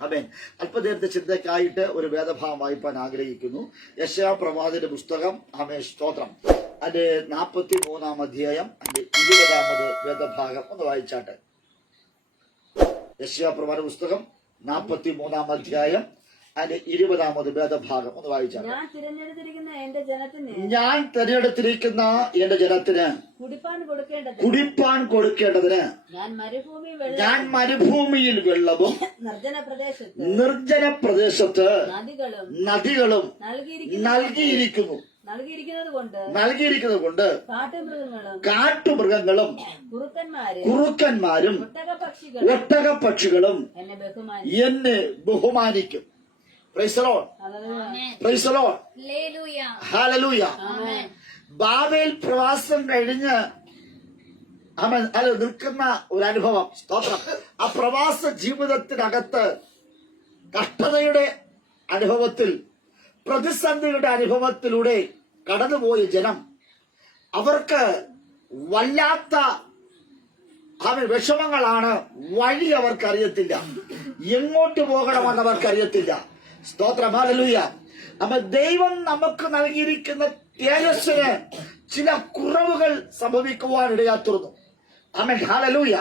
ആമേൻ. അല്പനേരത്തെ ചിന്തയ്ക്കായിട്ട് ഒരു വേദഭാഗം വായിപ്പാൻ ആഗ്രഹിക്കുന്നു. യെശയ്യാ പ്രവാചകന്റെ പുസ്തകം, ആമേൻ, സ്തോത്രം, അതിന്റെ 43-ാം അധ്യായം, അതിന്റെ 20-ാമത് വേദഭാഗം ഒന്ന് വായിച്ചാട്ടെ. യെശയ്യാ പ്രവാചക പുസ്തകം 43-ാം അധ്യായം, അതിന്റെ 20-ാമത് വേദഭാഗം ഒന്ന് വായിച്ചാട്ടെ. ഞാൻ തിരഞ്ഞെടുത്തിരിക്കുന്ന എന്റെ ജനത്തിന് കുടിപ്പാൻ കൊടുക്കേണ്ടതിന് ഞാൻ മരുഭൂമിയിൽ വെള്ളവും നിർജ്ജന പ്രദേശത്ത് നദികളും നൽകിയിരിക്കുന്നത് കൊണ്ട് കാട്ടുമൃഗങ്ങളും കുറുക്കന്മാരും ഒട്ടകപക്ഷികളും എന്നെ ബഹുമാനിക്കും. ബാബേൽ പ്രവാസം കഴിഞ്ഞ് നിൽക്കുന്ന ഒരു അനുഭവം, സ്തോത്രം. ആ പ്രവാസ ജീവിതത്തിനകത്ത് കഷ്ടതയുടെ അനുഭവത്തിൽ, പ്രതിസന്ധിയുടെ അനുഭവത്തിലൂടെ കടന്നുപോയ ജനം, അവർക്ക് വല്ലാത്ത വിഷമങ്ങളാണ്. വഴി അവർക്കറിയത്തില്ല, എങ്ങോട്ട് പോകണമെന്ന് അവർക്കറിയത്തില്ല. സ്തോത്രം, ഹല്ലേലൂയ. അപ്പൊ ദൈവം നമുക്ക് നൽകിയിരിക്കുന്ന തേജസ്സിന് ചില കുറവുകൾ സംഭവിക്കുവാൻ ഇടയാത്തുന്നു. ആമേൻ, ഹല്ലേലൂയ.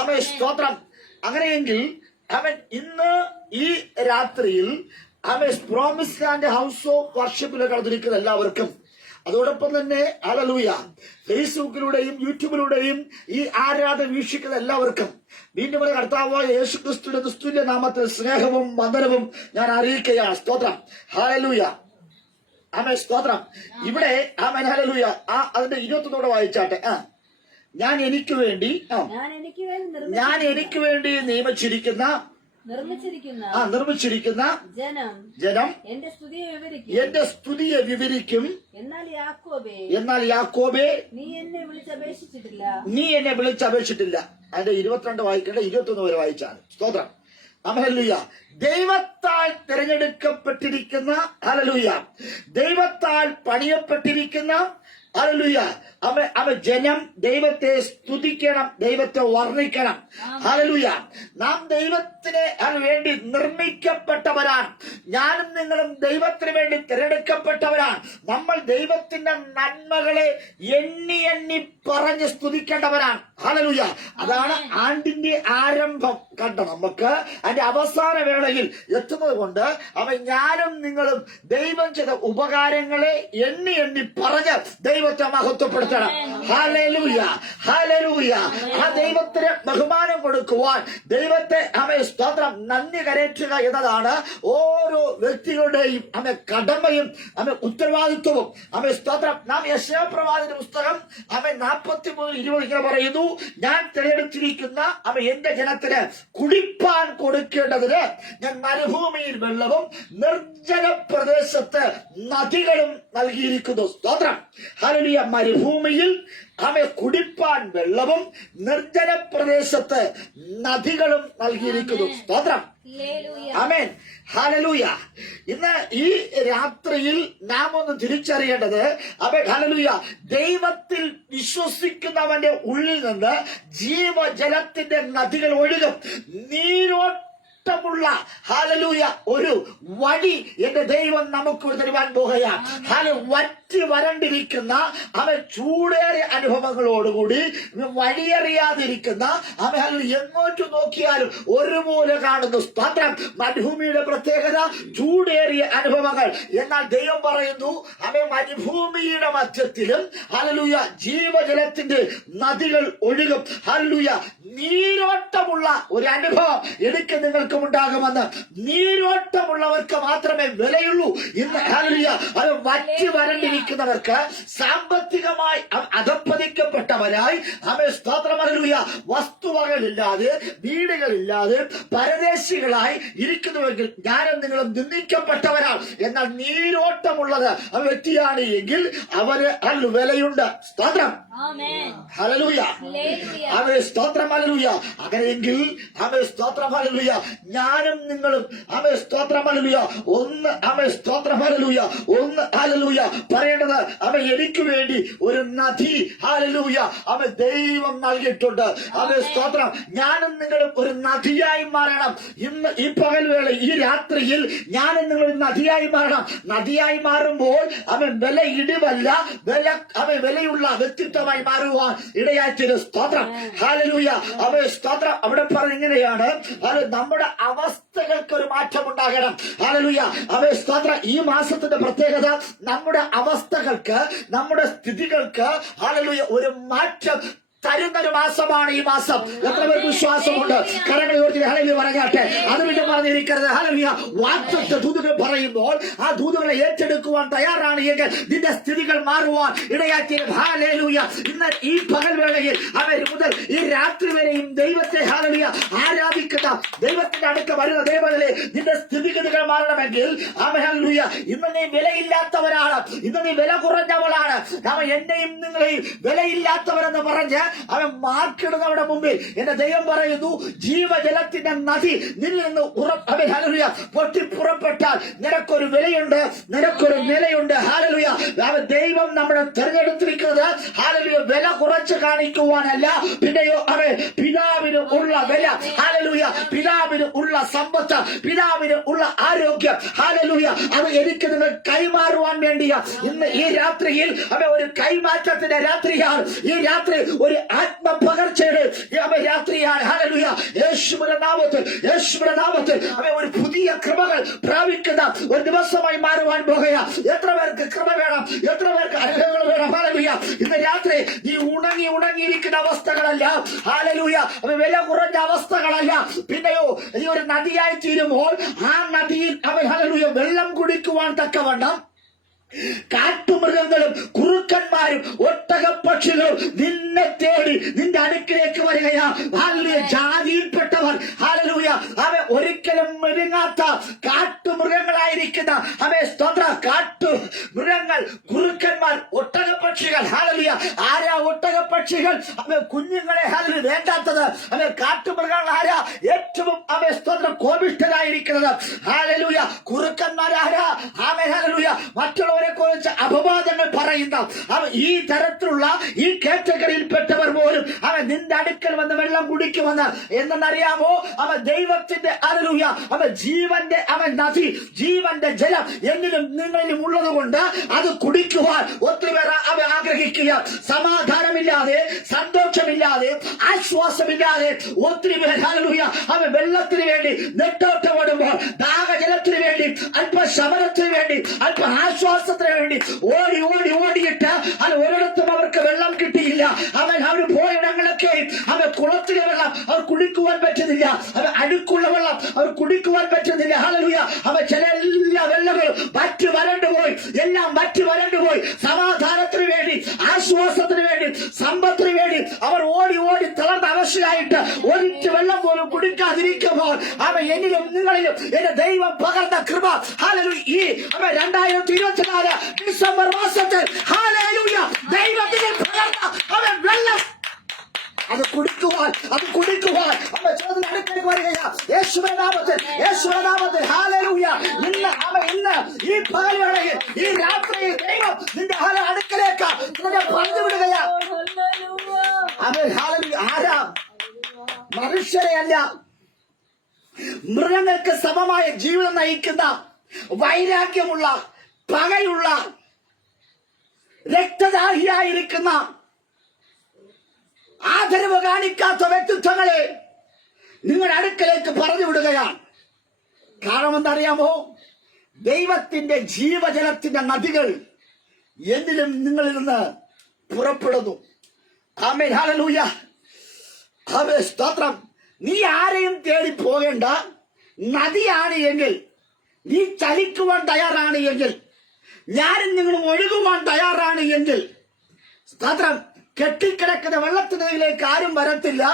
ആമേൻ, സ്തോത്രം. അങ്ങനെയെങ്കിൽ അവൻ ഇന്ന് ഈ രാത്രിയിൽ പ്രോമിസ് ലാൻഡ് ഹൗസ് ഓഫ് വർഷിപ്പിൽ കടന്നിരിക്കുന്ന എല്ലാവർക്കും, അതോടൊപ്പം തന്നെ ഹല്ലേലൂയ ഫേസ്ബുക്കിലൂടെയും യൂട്യൂബിലൂടെയും ഈ ആരാധന വീക്ഷിക്കുന്ന എല്ലാവർക്കും വീണ്ടും ഒരു കർത്താവായ യേശുക്രിസ്തുവിന്റെ നിസ്തുല്യ നാമത്തിൽ സ്നേഹവും വന്ദനവും ഞാൻ അറിയിക്കുകയാണ്. സ്തോത്രം, ഹല്ലേലൂയ. ആമേൻ, സ്തോത്രം. ഇവിടെ ആമേൻ, ഹല്ലേലൂയ. അതിന്റെ 21 വായിച്ചാട്ടെ. ഞാൻ എനിക്ക് വേണ്ടി നിർമ്മിച്ചിരിക്കുന്ന ജനം എന്റെ സ്തുതിയെ വിവരിക്കും. എന്നാൽ യാക്കോബേ, നീ എന്നെ വിളിച്ചപേക്ഷിച്ചിട്ടില്ല. അതിന്റെ 22 വായിക്കേണ്ട, 21 വരെ വായിച്ചാണ്. സ്തോത്രം, ഹല്ലേലൂയ. ദൈവത്താൽ തിരഞ്ഞെടുക്കപ്പെട്ടിരിക്കുന്ന, ഹല്ലേലൂയ, ദൈവത്താൽ പണിയപ്പെട്ടിരിക്കുന്ന, ഹല്ലേലൂയ, ജനം ദൈവത്തെ സ്തുതിക്കണം, ദൈവത്തെ വർണ്ണിക്കണം. ഹല്ലേലൂയ. നാം ദൈവത്തിന് വേണ്ടി നിർമ്മിക്കപ്പെട്ടവരാണ്. ഞാനും നിങ്ങളും ദൈവത്തിന് വേണ്ടി തിരഞ്ഞെടുക്കപ്പെട്ടവരാണ്. നമ്മൾ ദൈവത്തിന്റെ നന്മകളെ എണ്ണി എണ്ണി പറഞ്ഞ് സ്തുതിക്കേണ്ടവരാണ്. ഹല്ലേലൂയ. അതാണ് ആണ്ടിന്റെ ആരംഭം കണ്ട നമുക്ക് അതിന്റെ അവസാന വേളയിൽ എത്തുന്നത് കൊണ്ട് ഞാനും നിങ്ങളും ദൈവം ചെയ്ത ഉപകാരങ്ങളെ എണ്ണി എണ്ണി പറഞ്ഞ് ദൈവത്തെ മഹത്വപ്പെടുത്തണം. Hallelujah, hallelujah. ആ ദൈവത്തിന് ബഹുമാനം കൊടുക്കുവാൻ, ദൈവത്തെ സ്തോത്രം നന്ദി കരയറ്റുക എന്നതാണ് ഓരോ വ്യക്തികളുടെയും കടമയും ഉത്തരവാദിത്വവും. സ്തോത്രം. നാം യെശയ്യാ പ്രവാചകന്റെ പുസ്തകം 43:20 ഇങ്ങനെ പറയുന്നു, ഞാൻ തിരഞ്ഞെടുത്തിരിക്കുന്ന എന്റെ ജനത്തിന് കുടിപ്പാൻ കൊടുക്കേണ്ടതിന് ഞാൻ മരുഭൂമിയിൽ വെള്ളവും നിർജ്ജന പ്രദേശത്ത് നദികളും നൽകിയിരിക്കുന്നു. സ്തോത്രം, ഹല്ലേലൂയ. മരുഭൂമിയിൽ കുടിപ്പാൻ വെള്ളവും നിർജ്ജന പ്രദേശത്ത് നദികളും നൽകിയിരിക്കുന്നു. സ്തോത്രം, ആമേൻ, ഹല്ലേലൂയ. ഇന്ന് ഈ രാത്രിയിൽ നാം ഒന്ന് തിരിച്ചറിയേണ്ടത്, ഹല്ലേലൂയ, ദൈവത്തിൽ വിശ്വസിക്കുന്നവന്റെ ഉള്ളിൽ നിന്ന് ജീവജലത്തിന്റെ നദികൾ ഒഴുകും. നീരോട്ടമുള്ള, ഹല്ലേലൂയ, ഒരു വഴി എന്റെ ദൈവം നമുക്ക് തരുവാൻ പോകുകയാണ്. വറ്റി വരണ്ടിരിക്കുന്ന ചൂടേറിയ അനുഭവങ്ങളോടുകൂടി വഴിയറിയാതിരിക്കുന്ന എങ്ങോട്ട് നോക്കിയാലും ഒരുപോലെ കാണുന്നു. സ്തോത്രം. മരുഭൂമിയുടെ പ്രത്യേകത ചൂടേറിയ അനുഭവങ്ങൾ. എന്നാൽ ദൈവം പറയുന്നു, മരുഭൂമിയുടെ മധ്യത്തിലും, ഹല്ലേലൂയ, ജീവജലത്തിന്റെ നദികൾ ഒഴുകും. ഹല്ലേലൂയ. നീരോട്ടമുള്ള ഒരു അനുഭവം എനിക്ക് നിങ്ങൾക്കും ഉണ്ടാകുമെന്ന്. നീരോട്ടമുള്ളവർക്ക് മാത്രമേ വിലയുള്ളൂ. ഇന്ന് ഹല്ലേലൂയ, അത് വറ്റി വരണ്ടിരിക്കുന്നവർക്ക്, സാമ്പത്തികമായി അധപ്പതിക്കപ്പെട്ടവരായി, സ്തോത്രം, ഹല്ലേലൂയ, വസ്തുവകളില്ലാതെ, വീടുകളില്ലാതെ പരദേശികളായി ഇരിക്കുന്നുവെങ്കിൽ ഞാനും നിങ്ങളും നിന്ദിക്കപ്പെട്ടവരാണ്. എന്നാൽ നീരോട്ടമുള്ളത് വ്യക്തിയാണ് എങ്കിൽ അവര് വിലയുണ്ട്. സ്തോത്രം, ഹല്ലേലൂയ, സ്തോത്രം, ഹല്ലേലൂയ. അങ്ങനെയെങ്കിൽ സ്തോത്രം, ഹല്ലേലൂയ, ഞാനും നിങ്ങളും സ്തോത്രം, ഹല്ലേലൂയ, ഒന്ന് സ്തോത്രം, ഹല്ലേലൂയ, ഒന്ന് ഹല്ലേലൂയ പറയേണ്ടത്, എനിക്ക് വേണ്ടി ഒരു നദി, ഹല്ലേലൂയ, അവൻ ദൈവം നൽകിയിട്ടുണ്ട്. അവൻ സ്തോത്രം. ഞാനും നിങ്ങളും ഒരു നദിയായി മാറണം. ഇന്ന് ഈ പകൽവേള ഈ രാത്രിയിൽ ഞാനും നിങ്ങളൊരു നദിയായി മാറണം. നദിയായി മാറുമ്പോൾ അവൻ വില ഇടിവല്ല, അവൻ വിലയുള്ള വ്യക്തിത്വമായി മാറുവാൻ ഇടയായിത്തീരും. സ്തോത്രം. ഹല്ലേലൂയ. അവൻ സ്തോത്രം. അവിടെ പറഞ്ഞ ഇങ്ങനെയാണ്, നമ്മുടെ അവസ്ഥകൾക്ക് ഒരു മാറ്റം ഉണ്ടാകണം. ഹല്ലേലൂയ. അവൻ സ്തോത്രം. ഈ മാസത്തിന്റെ പ്രത്യേകത നമ്മുടെ അവസ്ഥകൾക്ക്, നമ്മുടെ സ്ഥിതികൾക്ക് ഹല്ലേലൂയ ഒരു മാറ്റം തരുന്നൊരു മാസമാണ് ഈ മാസം. എത്ര പേർക്ക് വിശ്വാസമുണ്ട്? കരങ്ങൾ ഉയർത്തി ഹല്ലേലൂയ പറഞ്ഞാട്ടെ. അത് പിന്നെ പറഞ്ഞിരിക്കരുത്. ഹല്ലേലൂയ. വാഗ്ദത്ത ദൂതുകൾ പറയുമ്പോൾ ആ ദൂതുകളെ ഏറ്റെടുക്കുവാൻ തയ്യാറാണ് എങ്കിൽ നിന്റെ സ്ഥിതികൾ മാറുവാൻ ഇടയാക്കിയത്. ഹല്ലേലൂയ. ഇന്ന് ഈ പകൽവേളയിൽ അവർ മുതൽ ഈ രാത്രി വരെയും ദൈവത്തെ ഹല്ലേലൂയ ആരാധിക്കുന്ന, ദൈവത്തിന്റെ അടുക്ക വരുന്ന ദൈവങ്ങളെ, നിന്റെ സ്ഥിതിഗതികൾ മാറണമെങ്കിൽ ഹല്ലേലൂയ ഇന്ന് നീ വിലയില്ലാത്തവരാണ്, ഇന്ന് നീ വില കുറഞ്ഞവളാണ്, അവൻ എന്നെയും നിങ്ങളെയും വിലയില്ലാത്തവരെന്ന് പറഞ്ഞ് അവൻ മാർക്കിടുന്നവരുടെ മുമ്പിൽ എന്റെ ദൈവം പറയുന്നു, ജീവജലത്തിന്റെ നദി നിന്നിൽ നിന്ന് പൊട്ടിപ്പുറപ്പെട്ടാൽ നിനക്കൊരു വിലയുണ്ട്, നിനക്കൊരു നിലയുണ്ട്. ഹല്ലേലൂയ. അവൻ ദൈവം നമ്മളെ തെരഞ്ഞെടുത്തിരിക്കുന്നത് ഹല്ലേലൂയ വില കുറച്ച് കാണിക്കുവാനല്ല, പിന്നെയോ അവൻ പിതാവിന് ഉള്ള വില, ഹല്ലേലൂയ, പിതാവിന് ഉള്ള സമ്പത്ത്, പിതാവിന് ഉള്ള ആരോഗ്യം, ഹല്ലേലൂയ, അത് എനിക്ക് നിങ്ങൾ കൈമാറുവാൻ വേണ്ടിയാ. ഇന്ന് ഈ രാത്രിയിൽ അവൻ ഒരു കൈമാറ്റത്തിന്റെ രാത്രിയാണ്. ഈ രാത്രി ഒരു ആത്മപകർച്ചയുടെ രാത്രിയാണ്. ഹല്ലേലൂയ. യേശുവിന്റെ നാമത്തിൽ, യേശുവിന്റെ നാമത്തിൽ അവൻ ഒരു പുതിയ കൃപകൾ പ്രാപിക്കുന്ന ഒരു ദിവസമായി മാറുവാൻ പോകുക. എത്ര പേർക്ക് കൃപ വേണം? എത്ര പേർക്ക് അനുഗ്രഹങ്ങൾ വേണം? ഹല്ലേലൂയ. ഇന്ന് രാത്രി നീ ഉണങ്ങിയിരിക്കുന്ന അവസ്ഥകളല്ല, ഹല്ലേലൂയ, വില കുറഞ്ഞ അവസ്ഥകളല്ല, പിന്നെയോ നീ ഒരു നദിയായി തീരുമ്പോൾ ആ നദിയിൽ അവൻ ഹല്ലേലൂയ വെള്ളം കുടിക്കുവാൻ തക്കവണ്ണം കാട്ടുമൃഗങ്ങളും കുറുക്കന്മാരും ഒട്ടകപ്പക്ഷികളും നിന്നെ തേടി നിന്റെ അടുക്കിലേക്ക് വരികയാ. ഹല്ലേലൂയ. ജാതിയിൽപ്പെട്ടവർ ഹല്ലേലൂയ അവ ഒരിക്കലും മെരുങ്ങാത്ത കാട്ടുമൃഗങ്ങളായിരിക്കുന്ന അവയെ സ്തോത്ര കാട്ടുമൃഗങ്ങൾ, കുറുക്കന്മാർ, ഒട്ടകപ്പക്ഷികൾ. ഹല്ലേലൂയ. ആരാ ഒട്ടകപ്പക്ഷികൾ? അവ കുഞ്ഞുങ്ങളെ ഹല്ലേലൂയ വേണ്ടാത്തത്. അവ കാട്ടുമൃഗങ്ങൾ ആരാ? ഏറ്റവും അവയെ സ്തോത്ര കോപിഷ്ഠരായിരിക്കുന്നത്. ഹല്ലേലൂയ. കുറുക്കന്മാരാരാ? ആമേൻ. ഹല്ലേലൂയ. മറ്റുള്ള കുറിച്ച് അപവാദങ്ങൾ പറയുന്ന ഈ തരത്തിലുള്ള ഈ കാറ്റഗറിയിൽപ്പെട്ടവർ പോലും അവൻ നിന്റെ അടുക്കൽ വന്ന് വെള്ളം കുടിക്കുമെന്ന്. എന്തെന്നറിയാമോ? അവൻ ദൈവത്തിന്റെ ഹല്ലേലൂയ അവൻ ജീവന്റെ അവൻ നദി, ജീവന്റെ ജലം എന്നിലും നിങ്ങളിലും ഉള്ളത് കൊണ്ട് അത് കുടിക്കുവാൻ ഒത്തിരി പേർ അവൻ ആഗ്രഹിക്കുക. സമാധാനമില്ലാതെ, സന്തോഷമില്ലാതെ, ആശ്വാസമില്ലാതെ ഒത്തിരി പേർ ഹല്ലേലൂയ അവൻ വെള്ളത്തിന് വേണ്ടി നെട്ടോട്ടമോടുമ്പോൾ, ദാഹജലത്തിന് വേണ്ടി, അല്പശമനത്തിന് വേണ്ടി, അല്പ ആശ്വാസത്തിന് വേണ്ടി ഓടിയിട്ട് അത് ഒരിടത്തും അവർക്ക് വെള്ളം കിട്ടിയില്ല. അവൻ അവർ പോയിടങ്ങളൊക്കെ അവൻ കുളത്തിലെ വെള്ളം അവർ കുടിക്കുവാൻ പറ്റുന്നില്ല, അവൻ അടുക്കുള്ള വെള്ളം അവർ കുടിക്കുവാൻ പറ്റുന്നില്ല. ഹല്ലേലൂയ. അവൻ ചില എല്ലാ വെള്ളങ്ങളും വറ്റി വരണ്ടുപോയി, എല്ലാം വറ്റി വരണ്ടുപോയി. സമാധാനത്തിന് വേണ്ടി, ആശ്വാസത്തിന് വേണ്ടി, സമ്പത്തിന് വേണ്ടി അവർ ഓടി തളർന്ന അവസ്ഥയായിട്ട് ഒരിറ്റ് വെള്ളം പോലും കുടിക്കാതിരിക്കുമ്പോൾ അവൻ എന്നിലും നിങ്ങളിലും എന്റെ ദൈവം പകർന്ന കൃപ ഹല്ലേലൂയ ഈ അവൻ 2024 ഡിസംബർ മാസത്തിൽ ഹല്ലേലൂയ ദൈവത്തിന് പകർന്ന അവൻ വെള്ളം അത് കുടിക്കുവാൻ അവൻ ചേർന്ന് അടുത്തേക്ക് വരികയാ. യേശുവിന്റെ നാമത്തിൽ ഹല്ലേലൂയ. ഇന്ന് ഈ പകൽവേളയിൽ, ഈ രാത്രിയിൽ ദൈവം നിന്റെ അടുക്കലേക്ക് നിന്നെ പറഞ്ഞുവിടുകയാ. അവൻ ഹല്ലേലൂയ. ആരാ? മനുഷ്യരെയല്ല, മൃഗങ്ങൾക്ക് സമമായ ജീവിതം നയിക്കുന്ന, വൈരാഗ്യമുള്ള, പകയുള്ള, രക്തദാഹിയായിരിക്കുന്ന, ആദരവ് കാണിക്കാത്ത വ്യക്തിത്വങ്ങളെ നിങ്ങളുടെ അടുക്കലേക്ക് പറഞ്ഞു വിടുകയാണ്. കാരണം എന്തറിയാമോ? ദൈവത്തിന്റെ ജീവജലത്തിന്റെ നദികൾ എന്നിലും നിങ്ങളിൽ നിന്ന് പുറപ്പെടുന്നു. ആമേൻ. ഹല്ലേലൂയ. ആമേൻ. സ്തോത്രം. നീ ആരെയും തേടി പോകേണ്ട. നദിയാണ് എങ്കിൽ, നീ ചലിക്കുവാൻ തയ്യാറാണ് എങ്കിൽ, ഞാനും നിങ്ങളും ഒഴുകുവാൻ തയ്യാറാണ് എങ്കിൽ, സ്തോത്രം, കെട്ടിക്കിടക്കുന്ന വെള്ളത്തിനയിലേക്ക് ആരും വരത്തില്ല.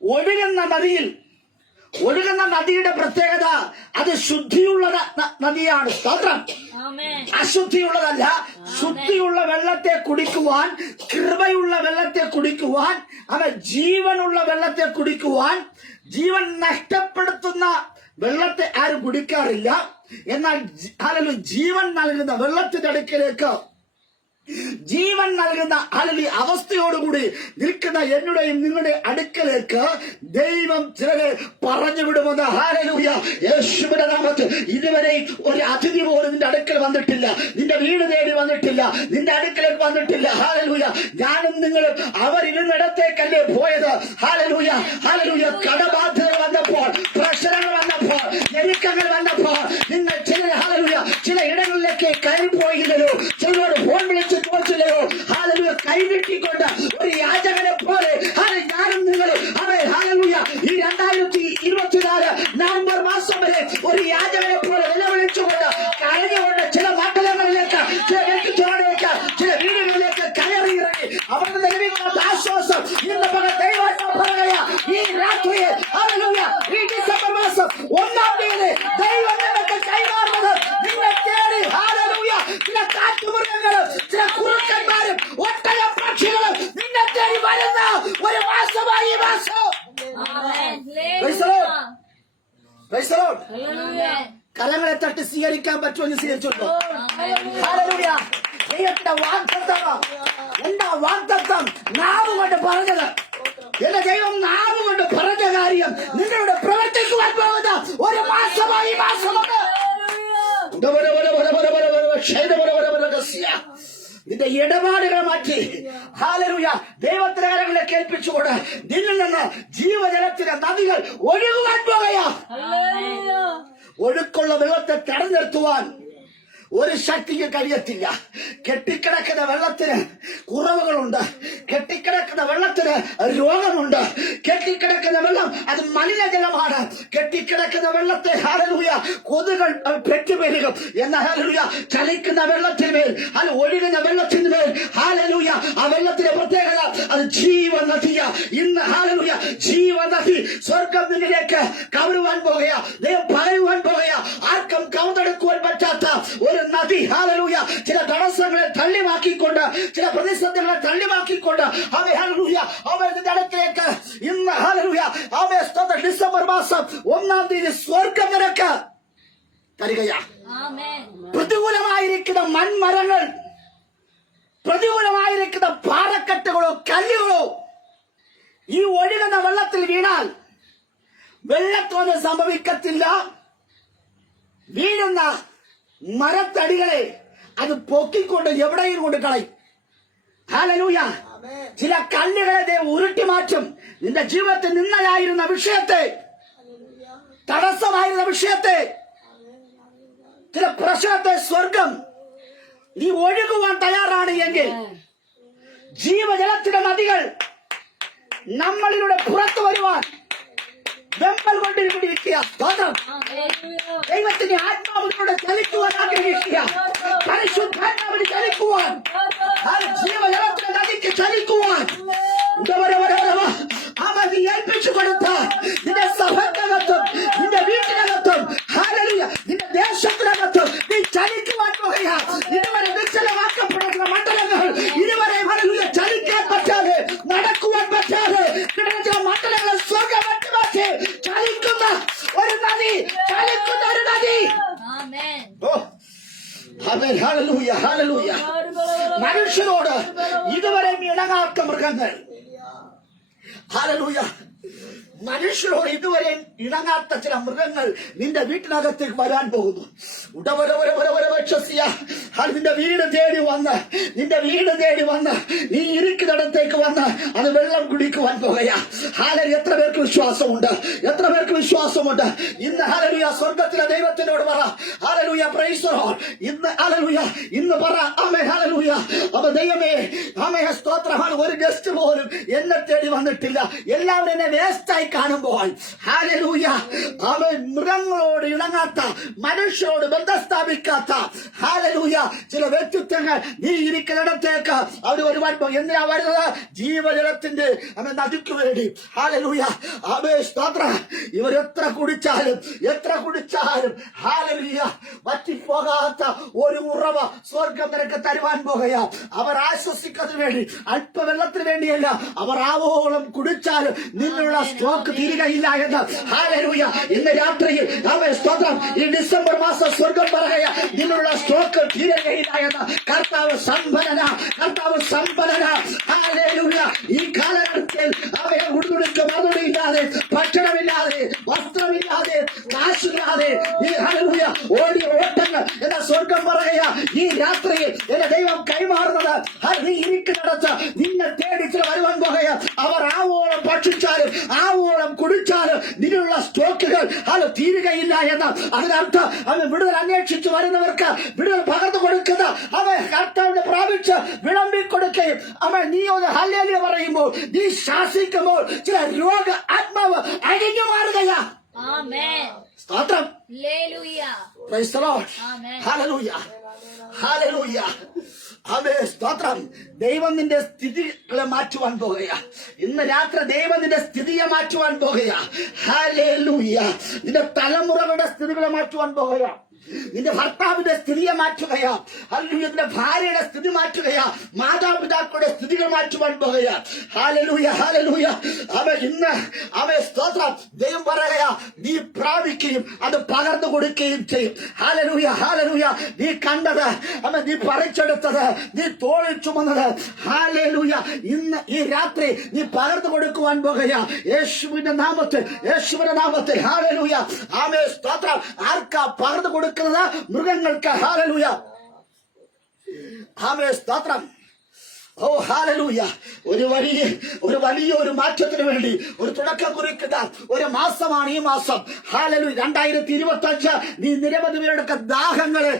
ഒഴുകുന്ന നദിയുടെ പ്രത്യേകത അത് ശുദ്ധിയുള്ള നദിയാണ്. സ്തോത്രം. അശുദ്ധിയുള്ളതല്ല. ശുദ്ധിയുള്ള വെള്ളത്തെ കുടിക്കുവാൻ, കൃപയുള്ള വെള്ളത്തെ കുടിക്കുവാൻ, അവൻ ജീവനുള്ള വെള്ളത്തെ കുടിക്കുവാൻ, ജീവൻ നഷ്ടപ്പെടുത്തുന്ന വെള്ളത്തെ ആരും കുടിക്കാറില്ല. എന്നാൽ ഹല്ലേലൂയ ജീവൻ നൽകുന്ന വെള്ളത്തിന്റെ അടുക്കലേക്ക് ജീവൻ നൽകുന്ന അല്ലെങ്കിൽ അവസ്ഥയോടുകൂടി നിൽക്കുന്ന എന്നുടെയും നിങ്ങളുടെ അടുക്കലേക്ക് ദൈവം ചിലരെ പറഞ്ഞു വിടുമെന്ന് ഹല്ലേലൂയ യേശുവിന്റെ നാമത്തിൽ. ഇതുവരെ ഒരു അതിഥി പോലും നിന്റെ അടുക്കൽ വന്നിട്ടില്ല, നിന്റെ വീട് തേടി വന്നിട്ടില്ല, നിന്റെ അടുക്കലേക്ക് വന്നിട്ടില്ല. ഹല്ലേലൂയ. ഞാനും നിങ്ങളും അവരിരുന്നിടത്തേക്കല്ലേ പോയത്. Hallelujah hallelujah. കടബാധ്യതകൾ വന്നപ്പോൾ, പ്രശ്നങ്ങൾ വന്നപ്പോൾ, ഞെരുക്കങ്ങൾ വന്നപ്പോൾ നിങ്ങൾ ഹല്ലേലൂയ ചില ഇടങ്ങളിലേക്ക് കയറിപ്പോയില്ലല്ലോ, ചിലരോട് ഫോൺ വിളിച്ച് ചോദിച്ചില്ലയോ. ഹല്ലേലൂയ. കൈവിട്ടിക്കൊണ്ട് ഒരു യാചകനെ പോലെ ഞാനും നിങ്ങളും ഹല്ലേലൂയ ഈ 2024 നവംബർ മാസം വരെ ഒരു യാചകനെ പോലെ നിലവിളിച്ചുകൊണ്ട് കരഞ്ഞുകൊണ്ട് ചില മണ്ഡലങ്ങളിലേക്ക്, ചില വ്യക്തിത്വങ്ങളിലേക്ക്, ചില വീടുകളിലേക്ക് കയറി ഇറങ്ങി അവരുടെ നിലവിലുള്ള ആശ്വാസം ഇന്ന് ദൈവം പറയുക. ഈ രാത്രിയിൽ ഹല്ലേലൂയ ഈ ഡിസംബർ മാസം 1-ാം തീയതി ദൈവം നിങ്ങൾക്ക് കൈമാറുന്നത് നിങ്ങളെ തേടി ഹല്ലേലൂയ ചില കാട്ടുമൃഗങ്ങളും ചില കുറുക്കന്മാരും ഒട്ടകം പക്ഷികളും നിന്നെ തേടി വരുന്ന ഒരു മാസമായി ഈ മാസം. കരങ്ങളെ തട്ടി സ്വീകരിക്കാൻ പറ്റുമെന്ന് സ്വീകരിച്ചുണ്ടോ? ഹല്ലേലൂയ. ദൈവത്തിന്റെ വാഗ്ദത്തം എന്താ? വാഗ്ദത്തം നാവ് കൊണ്ട് പറഞ്ഞത്. എന്റെ ദൈവം നാവ് കൊണ്ട് പറഞ്ഞ കാര്യം നിങ്ങളുടെ പ്രവർത്തിക്കുവാൻ പോകുന്ന ഒരു മാസമായി ഈ മാസമാണ്. നിന്റെ ഇടപാടുകൾ മാറ്റി ഹല്ലേലൂയ ദൈവത്തിന്റെ കരങ്ങളെ കേൾപ്പിച്ചുകൊണ്ട് നിന്നിൽ നിന്ന് ജീവജലത്തിന്റെ നദികൾ ഒഴുകുവാൻ പോകുകയാ. ഒഴുക്കുള്ള വെള്ളത്തെ തടഞ്ഞു നിർത്തുവാൻ ഒരു ശക്തിക്ക് കഴിയത്തില്ല. കെട്ടിക്കിടക്കുന്ന വെള്ളത്തിന് കുറവുകളുണ്ട്, കെട്ടിക്കിടക്കുന്ന വെള്ളത്തിന് രോഗമുണ്ട്, കെട്ടിക്കിടക്കുന്ന വെള്ളം അത് മലിനജലമാണ്. കെട്ടിക്കിടക്കുന്ന വെള്ളത്തെ ഹല്ലേലൂയ കൊതുകൾ പെറ്റുപെരുകും. എന്നാൽ ഹല്ലേലൂയ ചലിക്കുന്ന വെള്ളത്തിന്മേൽ, അത് ഒഴുകുന്ന വെള്ളത്തിന്മേൽ ഹല്ലേലൂയ ആ വെള്ളത്തിന്റെ പ്രത്യേകത അത് ജീവനദിയ. ഇന്ന് ഹല്ലേലൂയ ജീവനദി സ്വർഗം നിന്നിലേക്ക് കവരുവാൻ പോകുകയാ. ദൈവം പറയുവാൻ പോകുകയാ. ആർക്കും കൗതെടുക്കുവാൻ പറ്റാത്ത ഒരു നദി ഹല്ലേലൂയ ചില തടസ്സങ്ങളെ തള്ളിമാക്കിക്കൊണ്ട്, ചില പ്രതിസന്ധികളെ തള്ളിമാക്കിക്കൊണ്ട് ഹല്ലേലൂയ അവരുടെ അടുത്തേക്ക് ഇന്ന് ഹല്ലേലൂയ ഡിസംബർ മാസം 1-ാം തീയതി സ്വർഗം നിനക്ക് തരികയാ. പ്രതികൂലമായിരിക്കുന്ന മൺമരങ്ങൾ, പ്രതികൂലമായിരിക്കുന്ന പാറക്കെട്ടുകളോ കല്ലുകളോ ഈ ഒഴുകുന്ന വെള്ളത്തിൽ വീണാൽ വെള്ളത്തൊന്നും സംഭവിക്കത്തില്ല. വീഴുന്ന മരത്തടികളെ അത് പൊക്കിക്കൊണ്ട് എവിടെയും കൊണ്ട് കളയും. ഹല്ലേലൂയ. ചില കല്ലുകളെ ദൈവം ഉരുട്ടി മാറ്റും. നിന്റെ ജീവിതത്തിൽ നിന്നലായിരുന്ന വിഷയത്തെ, തടസ്സമായിരുന്ന വിഷയത്തെ, ചില പ്രശ്നത്തെ സ്വർഗം നീ ഒഴുകുവാൻ തയ്യാറാണ് എങ്കിൽ ജീവജലത്തിന്റെ നദികൾ നമ്മളിലൂടെ പുറത്തു വരുവാൻ വെമ്പൽ കൊണ്ടിരിക്കുക. ദൈവത്തിന്റെ ആത്മാവിനോട് ചലിക്കുവാൻ ആഗ്രഹിക്കുക. പരിശുദ്ധാത്മാവിന് ചലിക്കുവാൻ, ജീവജലത്തിന്റെ നദിക്ക് ചലിക്കുവാൻ അവൻ ഏൽപ്പിച്ചു കൊടുത്ത നിന്റെ സഭക്കകത്തും നിന്റെ വീട്ടിനകത്തും ഹല്ലേലൂയ നിന്റെ ദേശത്തിനകത്തും നീ ചലിക്കുവാൻ പോകുക. ഇതുവരെ നിശ്ചലമാക്കപ്പെടുന്ന മണ്ഡലങ്ങൾ ഇതുവരെ ഹല്ലേലൂയ ചലിക്കാൻ പറ്റാതെ, നടക്കുവാൻ പറ്റാതെ കിടക്കുന്ന മണ്ഡലങ്ങളെ സ്വർഗ്ഗം മാറ്റി ചലിക്കുന്ന ഒരു നദി, ചലിക്കുന്ന ഒരു നദി. Hallelujah hallelujah. മനുഷ്യരോട് ഇതുവരെ ഇണങ്ങാത്ത മൃഗങ്ങൾ, ഹല്ലേലൂയ മനുഷ്യരോട് ഇതുവരെ ഇണങ്ങാത്ത ചില മൃഗങ്ങൾ നിന്റെ വീട്ടിനകത്തേക്ക് വരാൻ പോകുന്നു. നിന്റെ വീട് തേടി വന്ന്, നിന്റെ വീട് തേടി വന്ന് നീ ഇരിക്കുന്നിടത്തേക്ക് വന്ന് അത് വെള്ളം കുടിക്കുവാൻ പോകുകയാ. ഹല്ലേലൂയ. എത്ര പേർക്ക് വിശ്വാസമുണ്ട്? എത്ര പേർക്ക് വിശ്വാസമുണ്ട്? ഇന്ന് ഹല്ലേലൂയ സ്വർഗ്ഗത്തിലെ ദൈവത്തിനോട് പറ ഹല്ലേലൂയ പ്രൈസ് ദി ലോർഡ്. ഇന്ന് ഹല്ലേലൂയ ഇന്ന് പറ ആമേൻ ഹല്ലേലൂയ. അപ്പോൾ ദൈവമേ ആമേൻ സ്തോത്രമാണ്. ഒരു ഗസ്റ്റ് പോലും എന്നെ തേടി വന്നിട്ടില്ല. എല്ലാവരും എന്നെ വേസ്റ്റായി കാണുമ്പോൾ ഹല്ലേലൂയ ആമേൻ മൃഗങ്ങളോട് ഇണങ്ങാത്ത, മനുഷ്യരോട് ബന്ധം സ്ഥാപിക്കാത്ത ഹല്ലേലൂയ ചില വ്യക്തിത്വങ്ങൾ നീ ഇരിക്കുന്നിടത്തേക്ക് അവർ ഒരുപാട് എന്തിനാ വരുന്നത്? ജീവജലത്തിന്റെ നദിക്ക് വേണ്ടി. ഹല്ലേലൂയ ആമേൻ സ്തോത്രം. ഇവർ എത്ര കുടിച്ചാലും ഹല്ലേലൂയ വറ്റിപ്പോകാത്ത ഒരു ഉറവ സ്വർഗം നിനക്ക് തരുവാൻ പോകുകയാ. അവർ ആശ്വസിക്കുന്നതിന് വേണ്ടി, അല്പവെള്ളത്തിന് വേണ്ടിയല്ല, അവർ ആവോളം കുടിച്ചാലും നിങ്ങളുടെ നിന്നുള്ള സ്റ്റോക്ക് തീരുകയില്ല എന്ന്. ഹല്ലേലൂയ. ഇന്ന് രാത്രിയിൽ ആമേൻ സ്തോത്രം. ഈ ഡിസംബർ മാസം സ്വർഗം പറയുക, നിന്നുള്ള സ്റ്റോക്ക് തീരുകയില്ല എന്ന്. കർത്താവ് സമ്പന്നന, കർത്താവ് സമ്പന്നന. ഹല്ലേലൂയ. ഈ കാലഘട്ടത്തിൽ അവയെ ഉടുതുടുക്ക് മറുപടിയില്ലാതെ, ഭക്ഷണമില്ലാതെ, വസ്ത്രമില്ലാതെ, കാശില്ലാതെ ഈ ഹല്ലേലൂയ ഓടിയ ഓട്ടങ്ങൾ എന്ന സ്വർഗം പറയുക, ഈ രാത്രിയിൽ എന്റെ ദൈവം കൈമാറുന്നത് നീ ഇരിക്കുന്നിടത്ത് നിന്നെ തേടിച്ച് വരുവാൻ പോകുക. അവർ ആവോളം ഭക്ഷിച്ചാലും ആവോളം കുടിച്ചാലും നിന്നുള്ള സ്റ്റോക്കുകൾ അത് തീരുകയില്ല എന്ന്. അതിനർത്ഥം അവൻ വിടുതൽ അന്വേഷിച്ച് വരുന്നവർക്ക് വിടുതൽ പകർന്നു കൊടുക്കുന്ന അവൻ കർത്താവിനെ പ്രാപിച്ച് വിളമ്പി കൊടുക്കുകയും അവൻ നീ ഒന്ന് ഹല്ലേലൂയ പറയുമ്പോൾ, നീ ശാസിക്കുമ്പോൾ ചില രോഗ ആത്മാവ് അഴിഞ്ഞു മാറുകയാ. സ്തോത്രം. Praise the lord. Hallelujah. Hallelujah. Amen സ്തോത്രം. ദൈവം നിന്റെ സ്ഥിതികളെ മാറ്റുവാൻ പോകുക. ഇന്ന് രാത്രി ദൈവം നിന്റെ സ്ഥിതിയെ മാറ്റുവാൻ പോകുക. ഹല്ലേലൂയ. നിന്റെ തലമുറകളുടെ സ്ഥിതികളെ മാറ്റുവാൻ പോകുക. നിന്റെ ഭർത്താവിന്റെ സ്ഥിതിയെ മാറ്റുകയാ. ഹല്ലേലൂയ. നിന്റെ ഭാര്യയുടെ സ്ഥിതി മാറ്റുകയാ. മാതാപിതാക്കളുടെ സ്ഥിതികൾ മാറ്റുവാൻ പോകുക. ഹല്ലേലൂയ. ഹല്ലേലൂയ. അവൻ ഇന്ന് അവൻ സ്തോത്രം. ദൈവം പറയുകയാ, നീ പ്രാപിക്കുകയും അത് പകർന്നു കൊടുക്കുകയും ചെയ്യും. ഹല്ലേലൂയ. ഹല്ലേലൂയ. നീ കണ്ടത് അവൻ, നീ പറിച്ചെടുത്തത്, നീ തോളിൽ ചുമന്നത്, ഹല്ലേലൂയ, ഇന്ന് ഈ രാത്രി നീ പകർന്നു കൊടുക്കുവാൻ പോകുക. യേശുവിന്റെ നാമത്തിൽ, യേശുവിന്റെ നാമത്തിൽ. ഹല്ലേലൂയ. ആമേൻ സ്തോത്രം. ആർക്കാ പകർന്നു കൊടുക്കുന്നത്? മൃഗങ്ങൾക്ക്. ഹല്ലേലൂയ. ആമേൻ സ്തോത്രം. ഓ ഹല്ലേലൂയ. ഒരു വലിയ മാറ്റത്തിന് വേണ്ടി ഒരു തുടക്കം കുറിക്കുന്ന ഒരു മാസമാണ് ഈ മാസം. ഹല്ലേലൂയ. 2025 നീ നിരവധി പേരുടെ ദാഹങ്ങളെ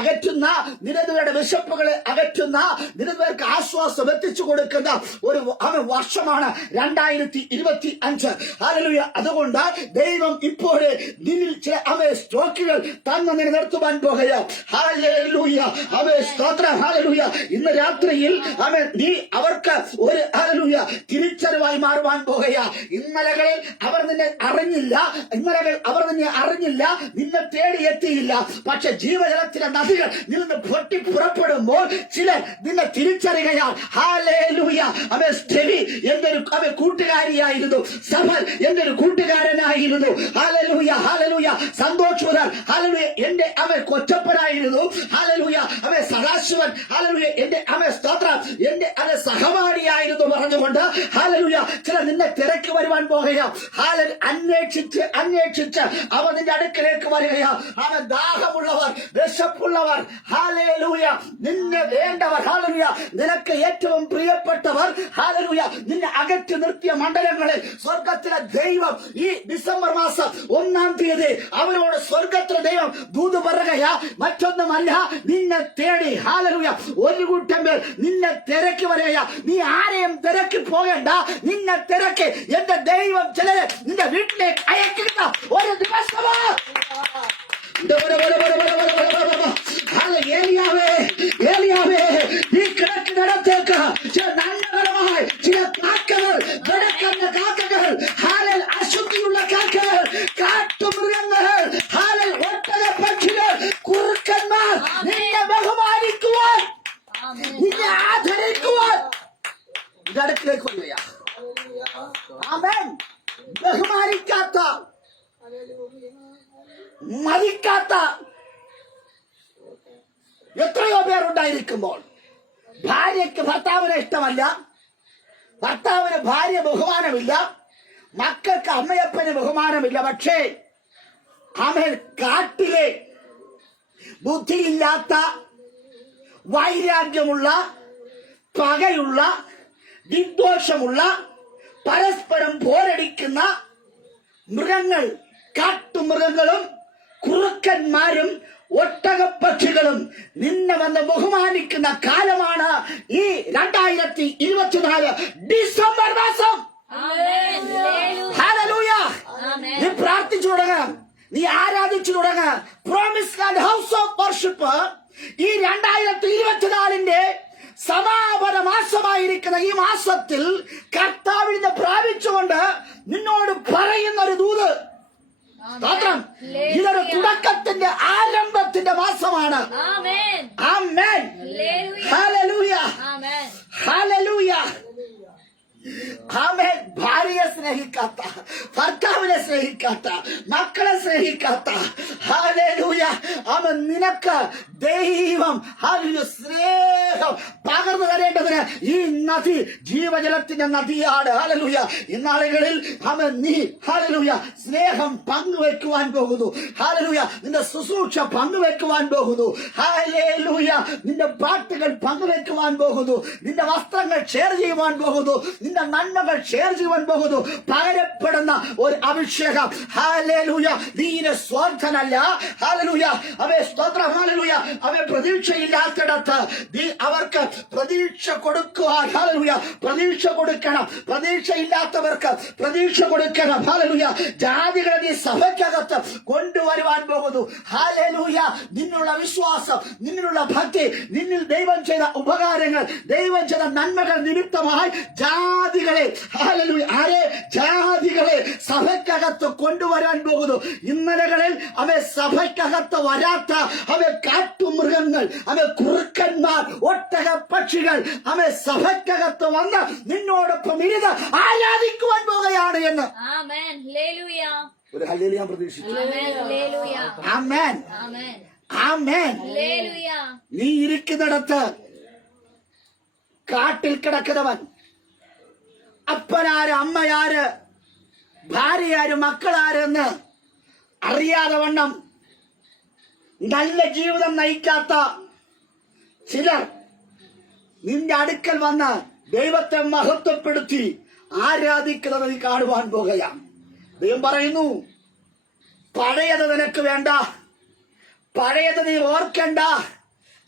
അകറ്റുന്ന, നിരവധി പേരുടെ വിശപ്പുകളെ അകറ്റുന്ന, നിരവധി പേർക്ക് ആശ്വാസം എത്തിച്ചു കൊടുക്കുന്ന ഒരു വർഷമാണ് 2025. ഹല്ലേലൂയ. അതുകൊണ്ട് ദൈവം ഇപ്പോഴേ നിന്നിൽ ചില സ്റ്റോക്കുകൾ തന്ന് നിലനിർത്തുവാൻ പോകുക. ഹല്ലേലൂയ. സ്തോത്രം. ഹല്ലേലൂയ. ഇന്ന് രാത്രിയിൽ നീ അവർക്ക് ഒരു ഹല്ലേലൂയ തിരിച്ചറിവായി മാറുവാൻ പോകുക. ഇന്നലകളിൽ അവർ നിന്നെ അറിഞ്ഞില്ല, നിന്നെ തേടി എത്തിയില്ല. പക്ഷെ ജീവജലത്തിലെ നദികൾ നിന്ന് പൊട്ടി പുറപ്പെടുമ്പോൾ ചിലർ നിന്നെ തിരിച്ചറിയുകയാണ്. ഹല്ലേലൂയ. സ്റ്റെവി എന്റെ ഒരു കൂട്ടുകാരിയായിരുന്നു, സഫൽ എന്റെ ഒരു കൂട്ടുകാരനായിരുന്നു. ഹല്ലേലൂയ. ഹല്ലേലൂയ. സന്തോഷവൻ ഹല്ലേലൂയ എന്റെ കൊച്ചപ്പനായിരുന്നു. ഹല്ലേലൂയ. സദാശിവൻ ഹല്ലേലൂയ എന്റെ സ്തോത്രം എന്റെ സഹപാഠിയായിരുന്നു പറഞ്ഞുകൊണ്ട് ഹല്ലേലൂയ ചില നിന്നെ തിരക്ക് വരുവാൻ പോകുക. അന്വേഷിച്ച് അവൻ നിന്റെ അടുക്കലേക്ക് വരികയാ. അവൻ ദാഹമുള്ളവർ, വിശപ്പുള്ളവർ, ഹല്ലേലൂയ നിന്നെ വേണ്ടവർ, ഹല്ലേലൂയ നിനക്ക് ഏറ്റവും പ്രിയപ്പെട്ടവർ, ഹല്ലേലൂയ നിന്നെ അകറ്റി നിർത്തിയ മണ്ഡലങ്ങളിൽ സ്വർഗത്തിലെ ദൈവം ഈ ഡിസംബർ മാസം 1-ാം തീയതി അവരോട് സ്വർഗത്തിലെ ദൈവം ദൂത് പറയുകയാ. മറ്റൊന്നുമല്ല, നിന്നെ തേടി ഹല്ലേലൂയ ഒരു കൂട്ടം പേർ നിന്നെ തിരക്കി വരികയാ. നീ ആരെയും തിരക്കി പോകണ്ട, നിന്നെ തിരക്കി എന്റെ ദൈവം ചിലരെ നിന്റെ വീട്ടിലേക്ക് അയക്കുന്ന ഒരു ദിവസമാ. ഏലിയാവേ നീ കിടക്കുന്നിടത്തേക്ക് ചില നന്മകരമായി ചില കാക്കകൾ, കിടക്കുന്ന കാക്കകൾ, ഹാലൽ അശുദ്ധിയുള്ള കാക്കകൾ, കാട്ടുമൃഗങ്ങൾ, ഹാലൽ ഒട്ടക പക്ഷികൾ, കുറുക്കന്മാർ നിന്നെ ബഹുമാനിക്കുവാൻ, നിന്നെ ആദരിക്കുവാൻ അടുക്കിലേക്ക് വരിക. ആമേൻ. ബഹുമാനിക്കാത്ത, മരിക്കാത്ത എത്രയോ പേരുണ്ടായിരിക്കുമ്പോൾ ഭാര്യയ്ക്ക് ഭർത്താവിനെ ഇഷ്ടമല്ല, ഭർത്താവിന് ഭാര്യ ബഹുമാനമില്ല, മക്കൾക്ക് അമ്മയപ്പന് ബഹുമാനമില്ല. പക്ഷേ ആമേൻ കാട്ടിലെ ബുദ്ധിയില്ലാത്ത, വൈരാഗ്യമുള്ള, പകയുള്ള, വിദ്വേഷമുള്ള, പരസ്പരം പോരടിക്കുന്ന മൃഗങ്ങൾ, കാട്ടുമൃഗങ്ങളും കുറുക്കന്മാരും ഒട്ടകപ്പക്ഷികളും നിന്നെ വന്ന് ബഹുമാനിക്കുന്ന കാലമാണ് ഈ 2024 ഡിസംബർ മാസം. ഹല്ലേലൂയ. നീ പ്രാർത്ഥിച്ചു തുടങ്ങാം, നീ ആരാധിച്ചു തുടങ്ങാം. Promise land house of worship ഈ 2024 സമാപന മാസമായിരിക്കുന്ന ഈ മാസത്തിൽ കർത്താവിനെ പ്രാപിച്ചുകൊണ്ട് നിന്നോട് പറയുന്ന ഒരു ദൂത്. ഇതൊരു തുടക്കത്തിന്റെ ആരംഭത്തിന്റെ മാസമാണ്. ആമേൻ. ഹല്ലേലൂയ. ഹല്ലേലൂയ. ആമേൻ. ഭാര്യയെ സ്നേഹിക്കാത്ത, ഭർത്താവിനെ സ്നേഹിക്കാത്ത, മക്കളെ സ്നേഹിക്കാത്ത, ഹല്ലേലൂയ, അവൻ നിനക്ക് ദൈവം ഹല്ലേലൂയ സ്നേഹം പകർന്നു തരേണ്ടതിന് ഈ നദി ജീവജലത്തിന്റെ നദിയാണ്. ഹല്ലേലൂയ. ഇന്നാളുകളിൽ അവൻ നീ ഹല്ലേലൂയ സ്നേഹം പങ്കുവെക്കുവാൻ പോകുന്നു. ഹല്ലേലൂയ. നിന്റെ ശുശ്രൂഷ പങ്കുവെക്കുവാൻ പോകുന്നു. ഹല്ലേലൂയ. നിന്റെ പാട്ടുകൾ പങ്കുവെക്കുവാൻ പോകുന്നു. നിന്റെ വസ്ത്രങ്ങൾ ഷെയർ ചെയ്യുവാൻ പോകുന്നു. നിന്റെ നന്മകൾ ഷെയർ ചെയ്യുവാൻ പോകുന്നു. പകരപ്പെടുന്ന ഒരു അഭിഷേകം. ഹല്ലേലൂയ. നീന് സ്വാർത്ഥനല്ല. ഹല്ലേലൂയ. അവയെ സ്തോത്രം. ഹല്ലേലൂയ. അവയെ പ്രതീക്ഷയില്ലാത്തിടത്ത് നീ അവർക്ക് പ്രതീക്ഷ കൊടുക്കുവാൻ. ഹല്ലേലൂയ. പ്രതീക്ഷ കൊടുക്കണം. പ്രതീക്ഷയില്ലാത്തവർക്ക് പ്രതീക്ഷ കൊടുക്കണം. ഹല്ലേലൂയ. ജാതികളെ നീ സഭയ്ക്കകത്ത് കൊണ്ടുവരുവാൻ പോകുന്നു. ഹല്ലേലൂയ. നിന്നുള്ള വിശ്വാസം, നിന്നിലുള്ള ഭക്തി, നിന്നിൽ ദൈവം ചെയ്ത ഉപകാരങ്ങൾ, ദൈവം ചെയ്ത നന്മകൾ നിമിത്തമായി ജാതികളെ ഹല്ലേലൂയ ആരെ ജാതികളെ സഭയ്ക്കകത്ത് കൊണ്ടുവരാൻ പോകുന്നു. ഇന്നലകളിൽ അവ സഭയ്ക്കകത്ത് വരാത്ത അവ കാട്ടുമൃഗങ്ങൾ, അവ കുറുക്കന്മാർ, ഒട്ടക പക്ഷികൾ അവ സഭയ്ക്കകത്ത് വന്ന് നിന്നോടൊപ്പം ഇരുന്ന് ആരാധിക്കുവാൻ പോകുകയാണ് എന്ന് ഒരു ഹല്ലേലൂയ ഞാൻ പ്രതീക്ഷിച്ചു. ആമേൻ. ആമേൻ. നീ ഇരിക്കുന്നിടത്ത് കാട്ടിൽ കിടക്കുന്നവൻ അപ്പനാര്, അമ്മയാര്, ഭാര്യയാര്, മക്കളാരെന്ന് അറിയാതെ വണ്ണം നല്ല ജീവിതം നയിക്കാത്ത ചിലർ നിന്റെ അടുക്കൽ വന്ന് ദൈവത്തെ മഹത്വപ്പെടുത്തി ആരാധിക്കുന്നത് നീ കാണുവാൻ പോകുകയാണ്. ദൈവം പറയുന്നു, പഴയത് നിനക്ക് വേണ്ട, പഴയത് നീ ഓർക്കണ്ട.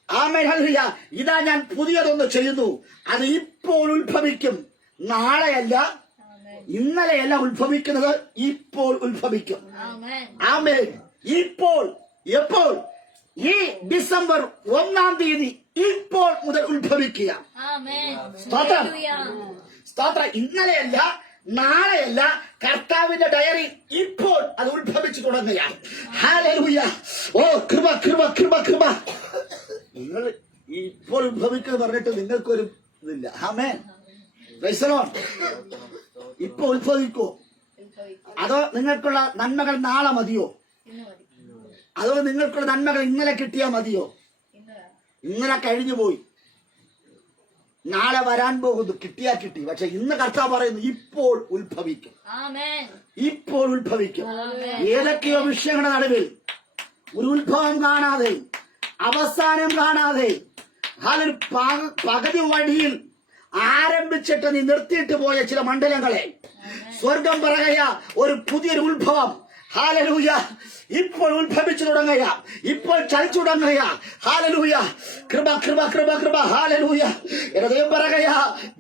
ആമേൻ. ഹല്ലേലൂയ. ഇതാ ഞാൻ പുതിയതൊന്ന് ചെയ്യുന്നു. അത് ഇപ്പോൾ ഉത്ഭവിക്കും. നാളെയല്ല, ഇന്നലെയല്ല ഉത്ഭവിക്കുന്നത്, ഇപ്പോൾ ഉത്ഭവിക്കും. ആമേൻ. ഇപ്പോൾ, എപ്പോൾ? ഈ ഡിസംബർ 1-ാം തീയതി ഇപ്പോൾ മുതൽ ഉത്ഭവിക്കുക. സ്തോത്രം. സ്തോത്രം. ഇന്നലെയല്ല, നാളെയല്ല, കർത്താവിന്റെ ഡയറി ഇപ്പോൾ അത് ഉത്ഭവിച്ചു തുടങ്ങുകയാണ്. ഹല്ലേലൂയ. ഓ കൃപ, കൃപ, കൃപ, കൃപ. നിങ്ങൾ ഇപ്പോൾ ഉത്ഭവിക്കുക പറഞ്ഞിട്ട് നിങ്ങൾക്കൊരു ഇതില്ല. ആമേൻ. Praise the lord. ഇപ്പൊ ഉത്ഭവിക്കോ? അതോ നിങ്ങൾക്കുള്ള നന്മകൾ നാളെ മതിയോ? അതോ നിങ്ങൾക്കുള്ള നന്മകൾ ഇന്നലെ കിട്ടിയാൽ മതിയോ? ഇന്നലെ കഴിഞ്ഞു പോയി, നാളെ വരാൻ പോകുന്നു. കിട്ടിയാ കിട്ടി. പക്ഷെ ഇന്ന് കർത്താവ് പറയുന്നു ഇപ്പോൾ ഉത്ഭവിക്കും. ഇപ്പോൾ ഉത്ഭവിക്കും. ഏതൊക്കെയോ വിഷയങ്ങളുടെ നടുവിൽ ഒരു ഉത്ഭവം കാണാതെ, അവസാനം കാണാതെ, പകുതി വഴിയിൽ ആരംഭിച്ചിട്ട് നീ നിർത്തിയിട്ട് പോയ ചില മണ്ഡലങ്ങളെ സ്വർഗം പറയുക ഒരു പുതിയൊരു ഉത്ഭവം. ഹല്ലേലൂയ. ഇപ്പോൾ ഉത്ഭവിച്ചു തുടങ്ങുക, ഇപ്പോൾ ചലിച്ചു തുടങ്ങുക. ഹല്ലേലൂയ. കൃപ, കൃപ, കൃപ, കൃപ. ഹല്ലേലൂയ. ദൈവം പറയുക,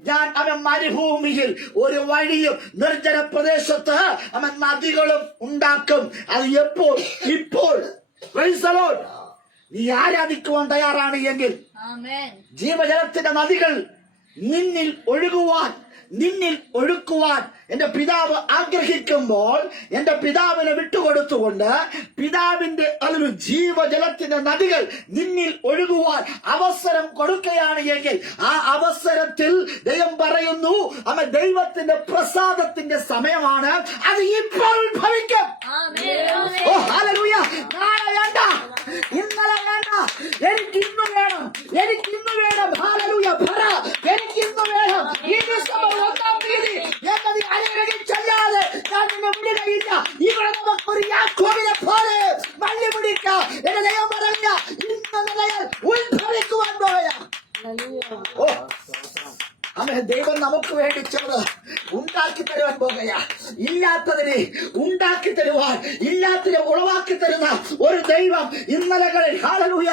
ഞാൻ അവൻ മരുഭൂമിയിൽ ഒരു വഴിയും നിർജ്ജന പ്രദേശത്ത് അവൻ നദികളും ഉണ്ടാക്കും. അത് എപ്പോൾ? ഇപ്പോൾ. Price the Lord. നീ ആരാധിക്കുവാൻ തയ്യാറാണ് എങ്കിൽ ജീവജലത്തിന്റെ നദികൾ നിന്നിൽ ഒഴുകുവാൻ, നിന്നിൽ ഒഴുക്കുവാൻ എന്റെ പിതാവ് ആഗ്രഹിക്കുമ്പോൾ എന്റെ പിതാവിനെ വിട്ടുകൊടുത്തുകൊണ്ട് പിതാവിന്റെ അതൊരു ജീവജലത്തിന്റെ നദികൾ നിന്നിൽ ഒഴുകുവാൻ അവസരം കൊടുക്കുകയാണ് എങ്കിൽ ആ അവസരത്തിൽ ദൈവം പറയുന്നു, അവൻ ദൈവത്തിന്റെ പ്രസാദത്തിന്റെ സമയമാണ്. അത് ഇപ്പോൾ ഉത്ഭവിക്കും. ഓ ഹല്ലേലൂയ. നാളെ വേണ്ട, ഇന്നലെ വേണ്ട, എനിക്ക് ഇന്ന് വേണം, എനിക്ക് ഇന്ന് വേണം. ഹല്ലേലൂയ. പറ, എനിക്ക് ഇന്ന് വേണം. ഈ ഡിസംബർ 1-ാം തീയതി എന്നീ ചെല്ലാതെ ഞാൻ നിന്നെ വിടുകയില്ല. ഇവിടെ നമുക്കൊരു യാക്കോബിനെ പോലെ മള്ളി പിടിക്കാം. എന്റെ ദൈവം പറഞ്ഞ ഇന്ന് നിലയിൽ ഉത്ഭവിക്കുവാൻ പോയ അമ്മ ദൈവം നമുക്ക് വേണ്ടി ചെറുത് ഉണ്ടാക്കി തരുവാൻ പോകുകയാ. ഇല്ലാത്തതിനെ ഉണ്ടാക്കി തരുവാൻ, ഇല്ലാത്തതിനെ ഉളവാക്കി തരുന്ന ഒരു ദൈവം ഇന്നലകളിൽ. ഹല്ലേലൂയ.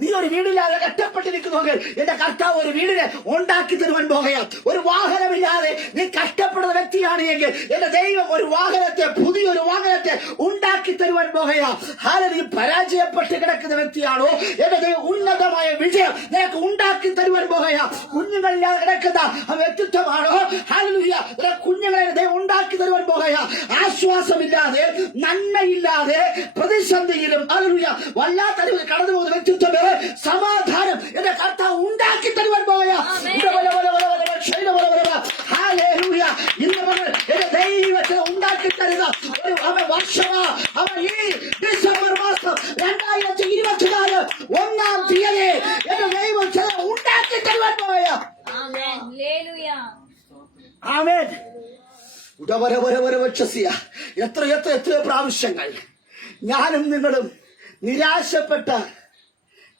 നീ ഒരു വീടില്ലാതെ കഷ്ടപ്പെട്ടിരിക്കുന്നെങ്കിൽ എന്റെ കർത്താവ് ഒരു വീടിനെ ഉണ്ടാക്കി തരുവാൻ പോകുകയാ. ഒരു വാഹനമില്ലാതെ നീ കഷ്ടപ്പെടുന്ന വ്യക്തിയാണ് എങ്കിൽ എന്റെ ദൈവം ഒരു വാഹനത്തെ, പുതിയൊരു വാഹനത്തെ ഉണ്ടാക്കി തരുവാൻ പോകുകയാ. നീ പരാജയപ്പെട്ട് കിടക്കുന്ന വ്യക്തിയാണോ? എന്റെ ദൈവം ഉന്നതമായ വിജയം നിനക്ക് ഉണ്ടാക്കി തരുവാൻ പോകുകയാ. കുഞ്ഞുങ്ങളില്ലാതെ കിടക്കുന്ന വ്യക്തിത്വമാണോ? ഹല്ലേലൂയ. കുഞ്ഞുങ്ങളെ ദൈവം ഉണ്ടാക്കി തരുവാൻ പോകുകയാ. ആശ്വാസമില്ലാതെ, നന്മയില്ലാതെ, പ്രതിസന്ധിയിലും ഹല്ലേലൂയ വല്ലാത്ത കടന്നു പോകുന്ന വ്യക്തിത്വമേ സമാധാനം എന്റെ കർത്താവ് ഉണ്ടാക്കി തരുവാൻ പോയ എന്റെ ദൈവത്തിന് ഉണ്ടാക്കി തരുന്ന ഒരു വർഷമാ. അവൻ ഈ ഡിസംബർ മാസം 2024 1-ാം തീയതി എന്റെ ദൈവം ചില ഉണ്ടാക്കി തരുവാൻ പോയ. ആമേൻ. എത്രയോ പ്രാവശ്യങ്ങൾ ഞാനും നിങ്ങളും നിരാശപ്പെട്ട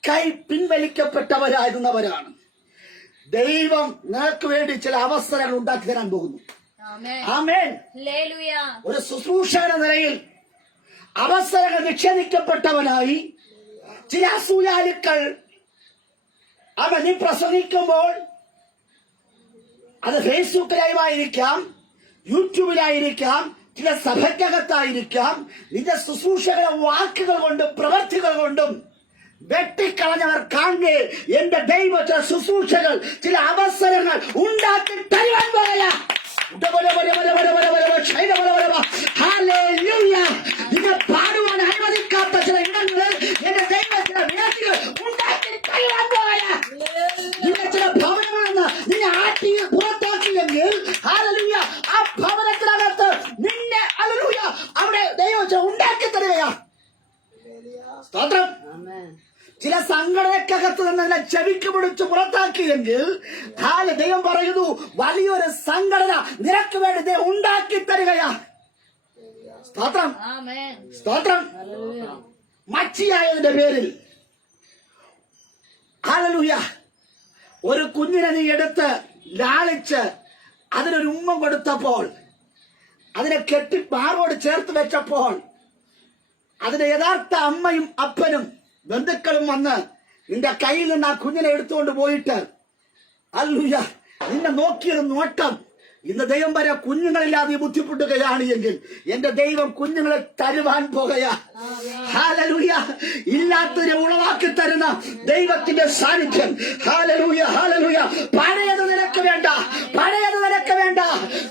കൈ പിൻവലിക്കപ്പെട്ടവരായിരുന്നവരാണ്. ദൈവം നിനക്ക് വേണ്ടി ചില അവസരങ്ങൾ ഉണ്ടാക്കി തരാൻ പോകുന്നു. ആമേൻ. ഒരു ശുശ്രൂഷകന നിലയിൽ അവസരങ്ങൾ നിഷേധിക്കപ്പെട്ടവനായി ചില അസൂയാലുക്കൾ നീ പ്രസംഗിക്കുമ്പോൾ അത് ഫേസ്ബുക്കിലായിരിക്കാം, യൂട്യൂബിലായിരിക്കാം, ചില സഭയ്ക്കകത്തായിരിക്കാം, നിന്റെ ശുശ്രൂഷകളെ വാക്കുകൾ കൊണ്ടും പ്രവർത്തികൾ കൊണ്ടും വെട്ടിക്കളഞ്ഞവർ കാണേ എന്റെ ദൈവ ചില ശുശ്രൂഷകൾ ചില അവസരങ്ങൾ ഉണ്ടാക്കി തരുവാൻ പോകല. നിങ്ങൾ പാടുവാൻ അനുവദിക്കാത്ത ചില ഇടങ്ങളിൽ എന്റെ ദൈവ ചില വേദികൾ ഉണ്ടാക്കി തരുവാൻ പോകല. നിങ്ങൾ ചില ഭവനങ്ങളിൽ നിന്ന് നിന്നെ ആട്ടി പുറത്താക്കിയെങ്കിൽ ഹല്ലേലൂയ ആ ഭവനത്തിനകത്ത് നിന്നെ ഹല്ലേലൂയ അവിടെ ദൈവം ഉണ്ടാക്കി തരികയാ. സ്തോത്രം. ചില സംഘടനക്കകത്ത് നിന്ന് ചെവിക്ക് പിടിച്ച് പുറത്താക്കിയെങ്കിൽ ദൈവം പറയുന്നു വലിയൊരു സംഘടന നിനക്ക് വേണ്ടി ദൈവം ഉണ്ടാക്കി തരികയാ. സ്തോത്രം. സ്തോത്രം. മച്ചിയായതിന്റെ പേരിൽ ഹല്ലേലൂയ ഒരു കുഞ്ഞിനെ നീ എടുത്ത് ലാളിച്ച് അതിനൊരു ഉമ്മ കൊടുത്തപ്പോൾ, അതിനെ കെട്ടി മാറോട് ചേർത്ത് വെച്ചപ്പോൾ, അതിന്റെ യഥാർത്ഥ അമ്മയും അപ്പനും ബന്ധുക്കളും വന്ന് നിന്റെ കയ്യിൽ നിന്ന് ആ കുഞ്ഞിനെ എടുത്തുകൊണ്ട് പോയിട്ട് ഹല്ലേലൂയ നിന്നെ നോക്കിയൊരു നോട്ടം. ഇന്ന് ദൈവം വരെ കുഞ്ഞുങ്ങളില്ലാതെ ബുദ്ധിമുട്ടുകയാണ് എങ്കിൽ എന്റെ ദൈവം കുഞ്ഞുങ്ങളെ തരുവാൻ പോകുകയാ. ഹല്ലേലൂയ. ഇല്ലാത്തതിനെ ഉളവാക്കി തരുന്ന ദൈവത്തിന്റെ സാന്നിധ്യം. ഹല്ലേലൂയ. ഹല്ലേലൂയ. പഴയത് നിനക്ക് വേണ്ട, പഴയത് നിനക്ക് വേണ്ട,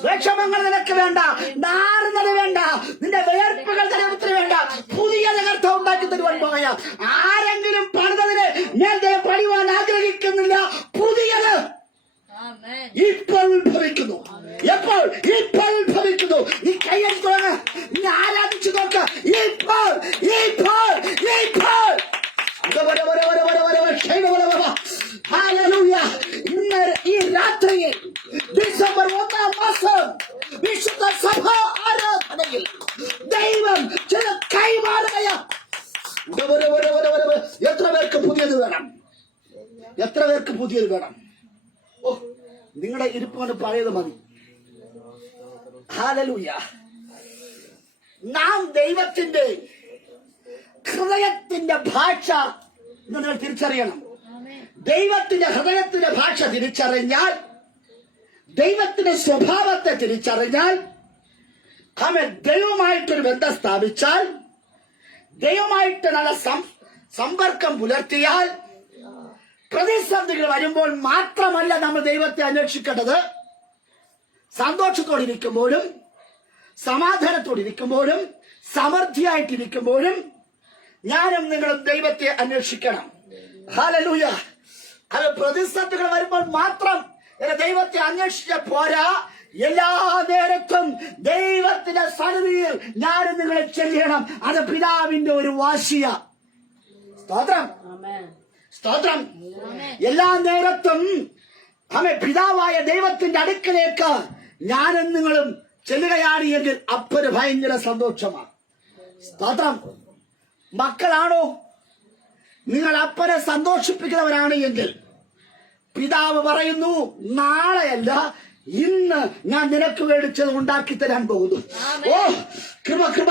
വിഷമങ്ങൾ നിനക്ക് വേണ്ട, നാറുന്നത് വേണ്ട, നിന്റെ വേർപ്പുകൾ ദൈവത്തിന് വേണ്ട, പുതിയ കർത്താവ് ഉണ്ടാക്കി തരുവാൻ പോകുകയാ. ആരെങ്കിലും പണിതതിനെ ഞാൻ പണിയുവാൻ ആഗ്രഹിക്കുന്നില്ല, പുതിയത് ഇപ്പോൾ ഉത്ഭവിക്കുന്നു. എപ്പോൾ? ഇപ്പോൾ ഉത്ഭവിക്കുന്നു. നീ കൈയ്യടിച്ചു തുടങ്ങ, നീ ആരാധിച്ചു നോക്ക. ഇപ്പോൾ ഇപ്പോൾ ഇപ്പോൾ ഇന്ന് ഈ രാത്രിയിൽ ഡിസംബർ 1-ാം മാസം വിശുദ്ധ സഭ ആരാധനയിൽ ദൈവം ചില കൈമാറുകയാ. എത്ര പേർക്ക് പുതിയത് വേണം? എത്ര പേർക്ക് പുതിയത് വേണം? ഓ, നിങ്ങളുടെ ഇരിപ്പാണ് പഴയത് മതി. ഹല്ലേലൂയ. നാം ദൈവത്തിന്റെ ഹൃദയത്തിന്റെ ഭാഷ നിങ്ങൾ തിരിച്ചറിയണം. ദൈവത്തിന്റെ ഹൃദയത്തിന്റെ ഭാഷ തിരിച്ചറിഞ്ഞാൽ, ദൈവത്തിന്റെ സ്വഭാവത്തെ തിരിച്ചറിഞ്ഞാൽ, അവൻ ദൈവമായിട്ടൊരു ബന്ധം സ്ഥാപിച്ചാൽ, ദൈവമായിട്ട് നല്ല സമ്പർക്കം പുലർത്തിയാൽ, പ്രതിസന്ധികൾ വരുമ്പോൾ മാത്രമല്ല നമ്മൾ ദൈവത്തെ അന്വേഷിക്കേണ്ടത്. സന്തോഷത്തോടിരിക്കുമ്പോഴും സമാധാനത്തോടിരിക്കുമ്പോഴും സമൃദ്ധിയായിട്ടിരിക്കുമ്പോഴും ഞാനും നിങ്ങളും ദൈവത്തെ അന്വേഷിക്കണം. ഹല്ലേലൂയ. അത് പ്രതിസന്ധികൾ വരുമ്പോൾ മാത്രം ദൈവത്തെ അന്വേഷിച്ച പോരാ, എല്ലാ നേരത്തും ദൈവത്തിന്റെ സന്നിധിയിൽ ഞാനും നിങ്ങളെ ചെല്ലണം. അത് പിതാവിന്റെ ഒരു വാശിയ. സ്തോത്രം. സ്തോത്രം. എല്ലാ നേരത്തും പിതാവായ ദൈവത്തിന്റെ അടുക്കലേക്ക് ഞാനും നിങ്ങളും ചെല്ലുകയാണ് എങ്കിൽ അപ്പൊരു ഭയങ്കര സന്തോഷമാണ്. സ്തോത്രം. മക്കളാണോ നിങ്ങൾ അപ്പനെ സന്തോഷിപ്പിക്കുന്നവരാണ് എങ്കിൽ പിതാവ് പറയുന്നു, നാളെയല്ല ഇന്ന് ഞാൻ നിനക്ക് മേടിച്ചത് ഉണ്ടാക്കി തരാൻ പോകുന്നു. ഓ കൃപ കൃപ.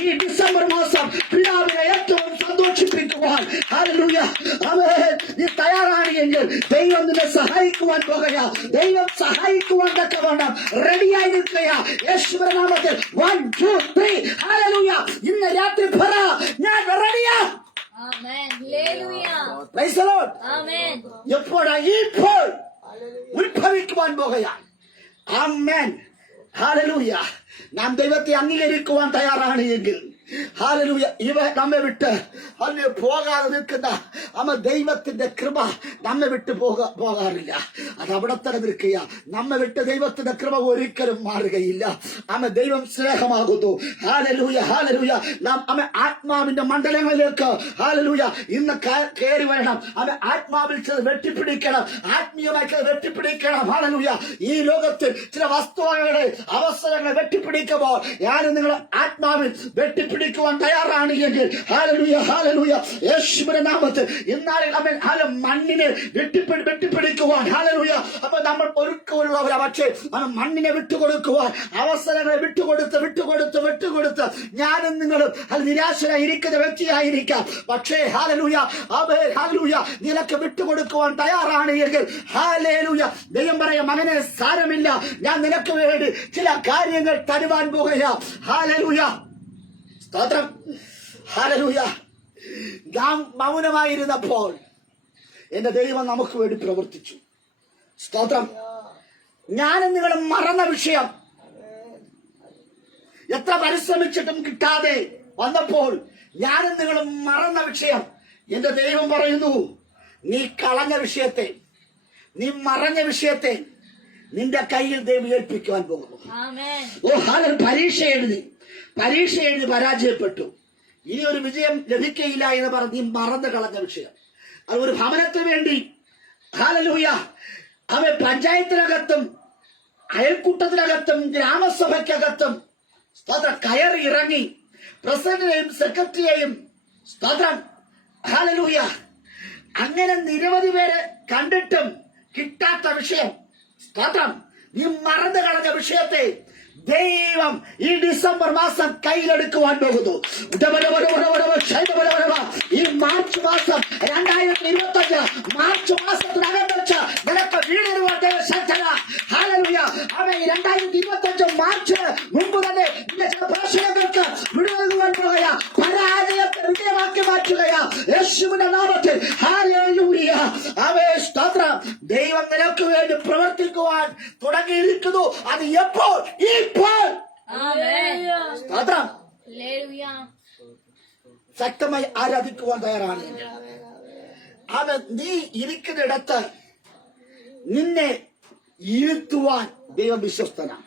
ഈ ഡിസംബർ മാസം പിതാവിനെ ഏറ്റവും സന്തോഷിപ്പിക്കുവാൻ ഹല്ലേലൂയ നീ തയ്യാറാണ് എങ്കിൽ ദൈവം നിന്നെ സഹായിക്കുവാൻ പോകുകയാ. ദൈവം സഹായിക്കുവാൻ തക്കവണ്ണം റെഡിയായി നിൽക്കുകയാ. യേശുവിന്റെ നാമത്തിൽ 1 2 3 ഹല്ലേലൂയ. ഇന്ന് രാത്രി പറ, ഞാൻ റെഡിയാ. എപ്പോഴാ? ഇപ്പോൾ ഉത്ഭവിക്കുവാൻ പോകുകയാണ്. ആമേൻ. ഹല്ലേലൂയ. നാം ദൈവത്തെ അംഗീകരിക്കുവാൻ തയ്യാറാണ് എങ്കിൽ ഹല്ലേലൂയ, ഇവ നമ്മെ വിട്ട് പോകാതെ നിൽക്കുന്ന ദൈവത്തിന്റെ കൃപ നമ്മെ വിട്ട് പോകാറില്ല. അത് അവിടെ തന്നെ നിൽക്കുക. നമ്മെ വിട്ട് ദൈവത്തിന്റെ കൃപ ഒരിക്കലും മാറുകയില്ല. ദൈവം സ്നേഹമാകുന്നു. Hallelujah, hallelujah. നാം ആത്മാവിന്റെ മണ്ഡലങ്ങളിലേക്ക് ഹല്ലേലൂയ ഇന്ന് കയറി വരണം. ആത്മാവിൽ ചില വെട്ടിപ്പിടിക്കണം, ആത്മീയമായി ചില വെട്ടിപ്പിടിക്കണം. ഹല്ലേലൂയ. ഈ ലോകത്തിൽ ചില വസ്തുക്കളുടെ അവസരങ്ങൾ വെട്ടിപ്പിടിക്കുമ്പോൾ ഞാനും നിങ്ങൾ ആത്മാവിൽ വെട്ടിപ്പിടിക്കുവാൻ തയ്യാറാണ് എങ്കിൽ ഹല്ലേലൂയ, ഹല്ലേലൂയ, യേശുവിന്റെ നാമത്തിൽ ഇന്നാളിൽ മണ്ണിനെ വെട്ടിപ്പിടിക്കുവാൻ ഹല്ലേലൂയ. അപ്പൊ നമ്മൾ ഒരുക്കമുള്ളവരാ. പക്ഷേ മണ്ണിനെ വിട്ടുകൊടുക്കുവാൻ, അവസരങ്ങളെ വിട്ടുകൊടുത്ത് ഞാനും നിങ്ങളും അത് നിരാശരായിരിക്കുന്ന വ്യക്തിയായിരിക്കാം. പക്ഷേ ഹല്ലേലൂയ, ഹല്ലേലൂയ, നിനക്ക് വിട്ടുകൊടുക്കുവാൻ തയ്യാറാണ് എങ്കിൽ ഹല്ലേലൂയ, ദൈവം പറയാ, മകനെ സാരമില്ല, ഞാൻ നിനക്ക് വേണ്ടി ചില കാര്യങ്ങൾ തരുവാൻ പോകുകയാ. ഹല്ലേലൂയ, സ്തോത്രം. ഹല്ലേലൂയ. നാം മൗനമായിരുന്നപ്പോൾ എന്റെ ദൈവം നമുക്ക് വേണ്ടി പ്രവർത്തിച്ചു. സ്തോത്രം. ഞാനും നിങ്ങളും മറന്ന വിഷയം എത്ര പരിശ്രമിച്ചിട്ടും കിട്ടാതെ വന്നപ്പോൾ ഞാനും നിങ്ങളും മറന്ന വിഷയം എന്റെ ദൈവം പറയുന്നു, നീ കളഞ്ഞ വിഷയത്തെ, നീ മറഞ്ഞ വിഷയത്തെ നിന്റെ കയ്യിൽ ദൈവം ഏൽപ്പിക്കുവാൻ പോകുന്നു. പരീക്ഷ എഴുതി പരാജയപ്പെട്ടു, ഇനി ഒരു വിജയം ലഭിക്കയില്ല എന്ന് പറഞ്ഞ് നീ മറന്നു കളഞ്ഞ വിഷയം. അത് ഒരു ഭവനത്തിന് വേണ്ടി ഹല്ലേലൂയ അവൻ പഞ്ചായത്തിനകത്തും അയൽക്കൂട്ടത്തിനകത്തും ഗ്രാമസഭയ്ക്കകത്തും സ്തോത്രം കയറി ഇറങ്ങി പ്രസിഡന്റിനെയും സെക്രട്ടറിയെയും സ്തോത്രം ഹല്ലേലൂയ അങ്ങനെ നിരവധി പേര് കണ്ടിട്ടും കിട്ടാത്ത വിഷയം സ്തോത്രം നീ മറന്നു കളഞ്ഞ വിഷയത്തെ ദൈവം ഈ ഡിസംബർ മാസം കയ്യിലെടുക്കുവാൻ പോകുന്നു. ഈ മാർച്ച് മാസം 2025 മാർച്ച് മാസത്തിനകം വെച്ച് നിനക്ക് വീടിരുവാൻ ഹല്ലേലൂയ. അവൻ 2025 മാർച്ച് മുമ്പ് തന്നെ നിന്റെ ചില പ്രശ്നങ്ങൾക്ക് വിടുവാൻ പോകുകയാ, പരാജയത്തെ വിജയമാക്കി മാറ്റുകയാ യേശുവിന്റെ നാമത്തിൽ. ഹല്ലേലൂയ. അവേ സ്തോത്രം. ദൈവം നിനക്ക് വേണ്ടി പ്രവർത്തിക്കുവാൻ തുടങ്ങിയിരിക്കുന്നു. അത് എപ്പോൾ? ശക്തമായി ആരാധിക്കുവാൻ തയ്യാറാണ്. അവൻ നീ ഇരിക്കുന്നിടത്ത് നിന്നെ ഇരുത്തുവാൻ ദൈവം വിശ്വസ്തനാണ്.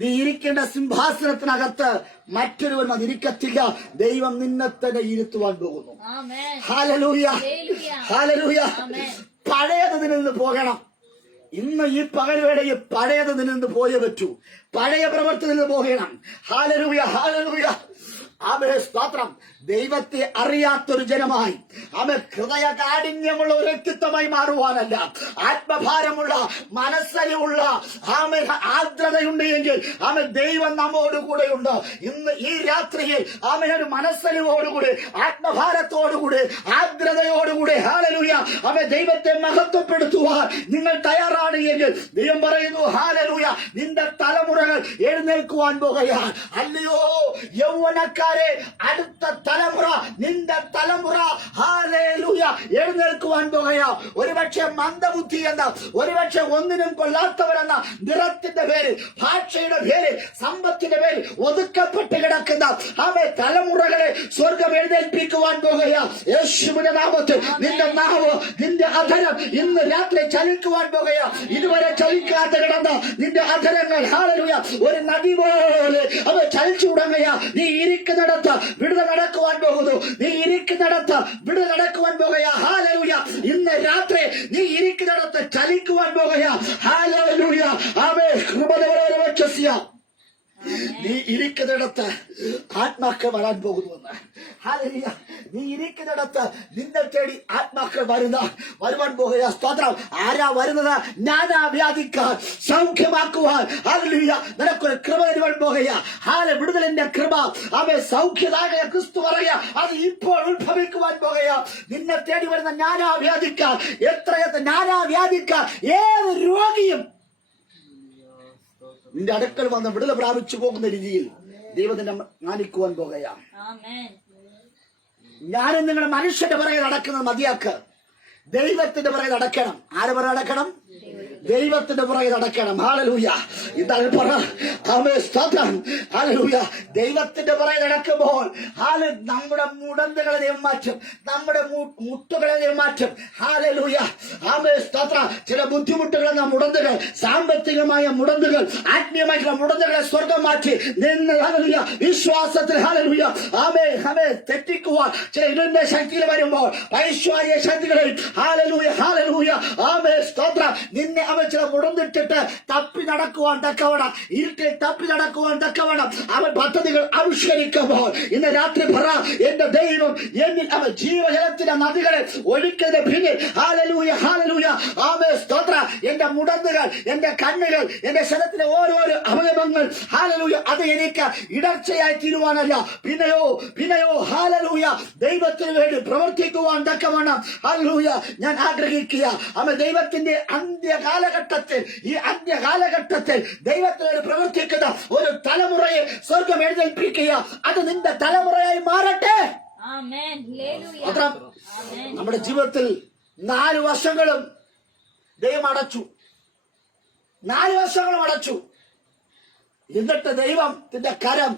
നീ ഇരിക്കേണ്ട സിംഹാസനത്തിനകത്ത് മറ്റൊരുവൻ അതിരിക്കത്തില്ല. ദൈവം നിന്നെ തന്നെ ഇരുത്തുവാൻ പോകുന്നു. Hallelujah, hallelujah. പഴയത് നിന്ന് പോകണം. ഇന്ന് ഈ പകൽവേളയിൽ പഴയത് നിന്ന് പോയേ പറ്റൂ. പഴയ പ്രവൃത്തി നിന്ന് പോകണം. Hallelujah, hallelujah. ആമേ സ്തോത്രം. ദൈവത്തെ അറിയാത്തൊരു ജനമായി ഹൃദയ കാഠിന്യമുള്ള ഒരു വ്യക്തിത്വമായി മാറുവാനല്ല, ആത്മഭാരമുള്ള മനസ്സലിവുള്ള ആർദ്രതയുണ്ട് എങ്കിൽ ദൈവം നമ്മോട് കൂടെയുണ്ട്. ഇന്ന് ഈ രാത്രിയിൽ ഒരു മനസ്സലിവോടുകൂടി, ആത്മഭാരത്തോടുകൂടി, ആർദ്രതയോടുകൂടി ഹല്ലേലൂയ ദൈവത്തെ മഹത്വപ്പെടുത്തുവാൻ നിങ്ങൾ തയ്യാറാണ് എങ്കിൽ ദൈവം പറയുന്നു ഹല്ലേലൂയ, നിന്റെ തലമുറകൾ എഴുന്നേൽക്കുവാൻ പോകുകയാണ്. അല്ലയോ യൗവനക്കാരെ, അടുത്ത തലമുറ, നിന്റെ തലമുറ ഹല്ലേലൂയ എഴുന്നേൽക്കുവാൻ പോകുകയാ. ഒരുപക്ഷെ മന്ദബുദ്ധി എന്ന, ഒരുപക്ഷെ ഒന്നിനും കൊള്ളാത്തവരെന്ന നിറത്തിന്റെ പേരിൽ, ഭാഷയുടെ പേരിൽ, സമ്പത്തിന്റെ പേരിൽ ഒതുക്കപ്പെട്ട് കിടക്കുന്ന തലമുറകളെ സ്വർഗം എഴുന്നേൽപ്പിക്കുവാൻ പോകുകയാ യേശുവിന്റെ നാമത്തിൽ. നിന്റെ നാവ്, നിന്റെ അധരം ഇന്ന് രാത്രി ചലിക്കുവാൻ പോകുകയാ. ഇതുവരെ ചലിക്കാതെ കിടന്ന നിന്റെ അധരങ്ങൾ ഹല്ലേലൂയ ഒരു നദി പോലെ അവ ചലിച്ചു തുടങ്ങുകയാ. നീ ഇരിക്കുന്നിടത്ത് വിടുതൽ നടക്കുവാൻ പോകുന്നു. നീ ഇരിക്കുന്നിടത്ത് വിടുതൽ നടക്കുവാൻ പോകുകയാ. ഹല്ലേലൂയ. ഇന്ന് രാത്രി നീ ഇരിക്കുന്നിടത്ത് ചലിക്കുവാൻ പോകുകയാ. ഹല്ലേലൂയ. ആമേൻ. കൃപ നീ ഇരിക്കുന്നിടത്ത് ആത്മാക്കൾ വരാൻ പോകുന്നുവെന്ന്. ഹല്ലേലൂയ. നീ ഇരിക്കുന്നിടത്ത് നിന്നെ തേടി ആത്മാക്കൾ വരുവാൻ പോകുക. സ്തോത്രം. ആരാ വരുന്നത്? നാനാ വ്യാധിക്കാർ സൗഖ്യമാക്കുവാൻ ഹല്ലേലൂയ നിനക്കൊരു കൃപ തരുവാൻ പോകുക. വിടുതലിന്റെ കൃപ സൗഖ്യദായക ക്രിസ്തു പറയുക, അത് ഇപ്പോൾ ഉത്ഭവിക്കുവാൻ പോകുക. നിന്നെ തേടി വരുന്ന നാനാ വ്യാധിക്കാർ, എത്രയെത്ര നാനാ വ്യാധിക്കാർ, ഏത് രോഗിയും നിന്റെ അടുക്കൽ വന്ന് വിടുതൽ പ്രാപിച്ചു പോകുന്ന രീതിയിൽ ദൈവത്തിനെ മാനിക്കുവാൻ പോകുകയാണ്. ഞാനും നിങ്ങളുടെ മനുഷ്യന്റെ പുറകെ നടക്കുന്നത് മതിയാക്ക്. ദൈവത്തിന്റെ പുറകെ നടക്കണം. ആരെ പുറകെ നടക്കണം? ദൈവത്തിന്റെ പുറകെ നടക്കണം. ഹല്ലേലൂയ. ഇതാണ് പറ ആമേൻ സ്തോത്രം. ഹല്ലേലൂയ. ദൈവത്തിന്റെ പുറകെ നടക്കുമ്പോൾ നമ്മുടെ മുടന്തുകളെ ദൈവം മാറ്റും, നമ്മുടെ മുട്ടുകളെ ദൈവം മാറ്റും. ഹല്ലേലൂയ. ആമേൻ സ്തോത്രം. ചില ബുദ്ധിമുട്ടുകൾ എന്ന മുടന്തുകൾ, സാമ്പത്തികമായ മുടന്തുകൾ, ആത്മീയമായിട്ടുള്ള മുടന്തുകളെ സ്വർഗം മാറ്റി നിന്ന് ഹല്ലേലൂയ വിശ്വാസത്തിൽ ഹല്ലേലൂയ ആമേൻ ആമേൻ തെറ്റിക്കുവാൻ ചില ഇരുണ്ട ശക്തികൾ വരുമ്പോൾ ഐശ്വര്യ ശക്തികളെ ഹല്ലേലൂയ ഹല്ലേലൂയ ആമേൻ സ്തോത്രം നിന്നെ അവൻ ചില മുടന്തിട്ടിട്ട് തപ്പി നടക്കുവാൻ തക്കവണ്ണം, ഇരുട്ടിൽ തപ്പി നടക്കുവാൻ തക്കവണ്ണം അവൻ പദ്ധതികൾ ആവിഷ്കരിക്കുമ്പോൾ ഇന്ന് രാത്രി പറ എന്റെ ദൈവം എന്നിൽ അവൻ ജീവജലത്തിന്റെ നദികളെ ഒഴുക്കിയതിന് പിന്നിൽ ഹല്ലേലൂയ ഹല്ലേലൂയ ആമേൻ സ്തോത്രം എന്റെ മുടന്തുകൾ, എന്റെ കണ്ണുകൾ, എന്റെ ശരീരത്തിലെ ഓരോരോ അവയവങ്ങൾ ഹല്ലേലൂയ അത് എനിക്ക് ഇടർച്ചയായി തീരുവാനല്ല, പിന്നെയോ ഹല്ലേലൂയ ദൈവത്തിന് വേണ്ടി പ്രവർത്തിക്കുവാൻ തക്കവണ്ണം ഹല്ലേലൂയ ഞാൻ ആഗ്രഹിക്കുക. അവൻ ദൈവത്തിന്റെ ഈ അന്ത്യകാലഘട്ടത്തിൽ ദൈവത്തിന് വേണ്ടി പ്രവർത്തിക്കുന്ന ഒരു തലമുറയെ സ്വർഗം എഴുന്നേൽപ്പിക്കുക. അത് നിന്റെ തലമുറയായി മാറട്ടെ. നമ്മുടെ ജീവിതത്തിൽ 4 വർഷങ്ങളും ദൈവം അടച്ചു, 4 വർഷങ്ങളും അടച്ചു. എന്നിട്ട് ദൈവത്തിന്റെ കരം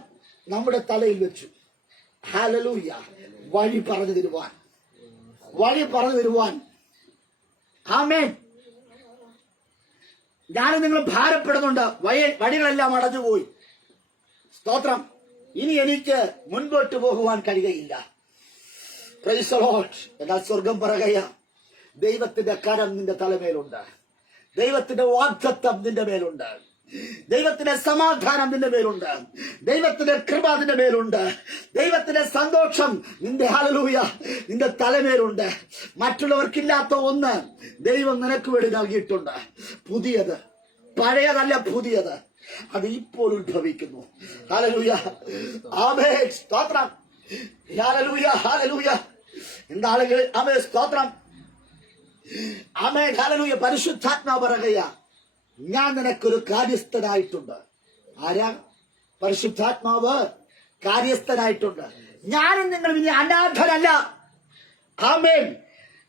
നമ്മുടെ തലയിൽ വെച്ചു. ഹല്ലേലൂയ. വഴി പറഞ്ഞു തരുവാൻ ആമേൻ. ഞാനും നിങ്ങൾ ഭാരപ്പെടുന്നുണ്ട്, വഴികളെല്ലാം അടഞ്ഞുപോയി. സ്തോത്രം. ഇനി എനിക്ക് മുൻപോട്ട് പോകുവാൻ കഴിയുകയില്ല. Price the Lord. എന്നാൽ സ്വർഗം പറയുക ദൈവത്തിന്റെ കരം നിന്റെ തലമേലുണ്ട്, ദൈവത്തിന്റെ വാഗ്ദത്തം നിന്റെ മേലുണ്ട്, ദൈവത്തിന്റെ സമാധാനം നിന്റെ മേലുണ്ട്, ദൈവത്തിന്റെ കൃപ നിന്റെ മേലുണ്ട്, ദൈവത്തിന്റെ സന്തോഷം നിന്റെ ഹല്ലേലൂയ നിന്റെ തലമേലുണ്ട്. മറ്റുള്ളവർക്കില്ലാത്ത ഒന്ന് ദൈവം നിനക്ക് വേണ്ടി നൽകിയിട്ടുണ്ട്. പുതിയത്, പഴയതല്ല, പുതിയത്. അത് ഇപ്പോൾ ഉത്ഭവിക്കുന്നു. ഹല്ലേലൂയ ആമേൻ സ്തോത്രം. Hallelujah hallelujah. എന്താണെങ്കിൽ ആമേൻ സ്തോത്രം. Amen hallelujah. പരിശുദ്ധാത്മാവ് പറയുക ഞാൻ നിനക്കൊരു കാര്യസ്ഥനായിട്ടുണ്ട്. ആരാ? പരിശുദ്ധാത്മാവ് കാര്യസ്ഥനായിട്ടുണ്ട്. ഞാനും നിങ്ങൾ ഇനി അനാഥരല്ല. ആമേൻ.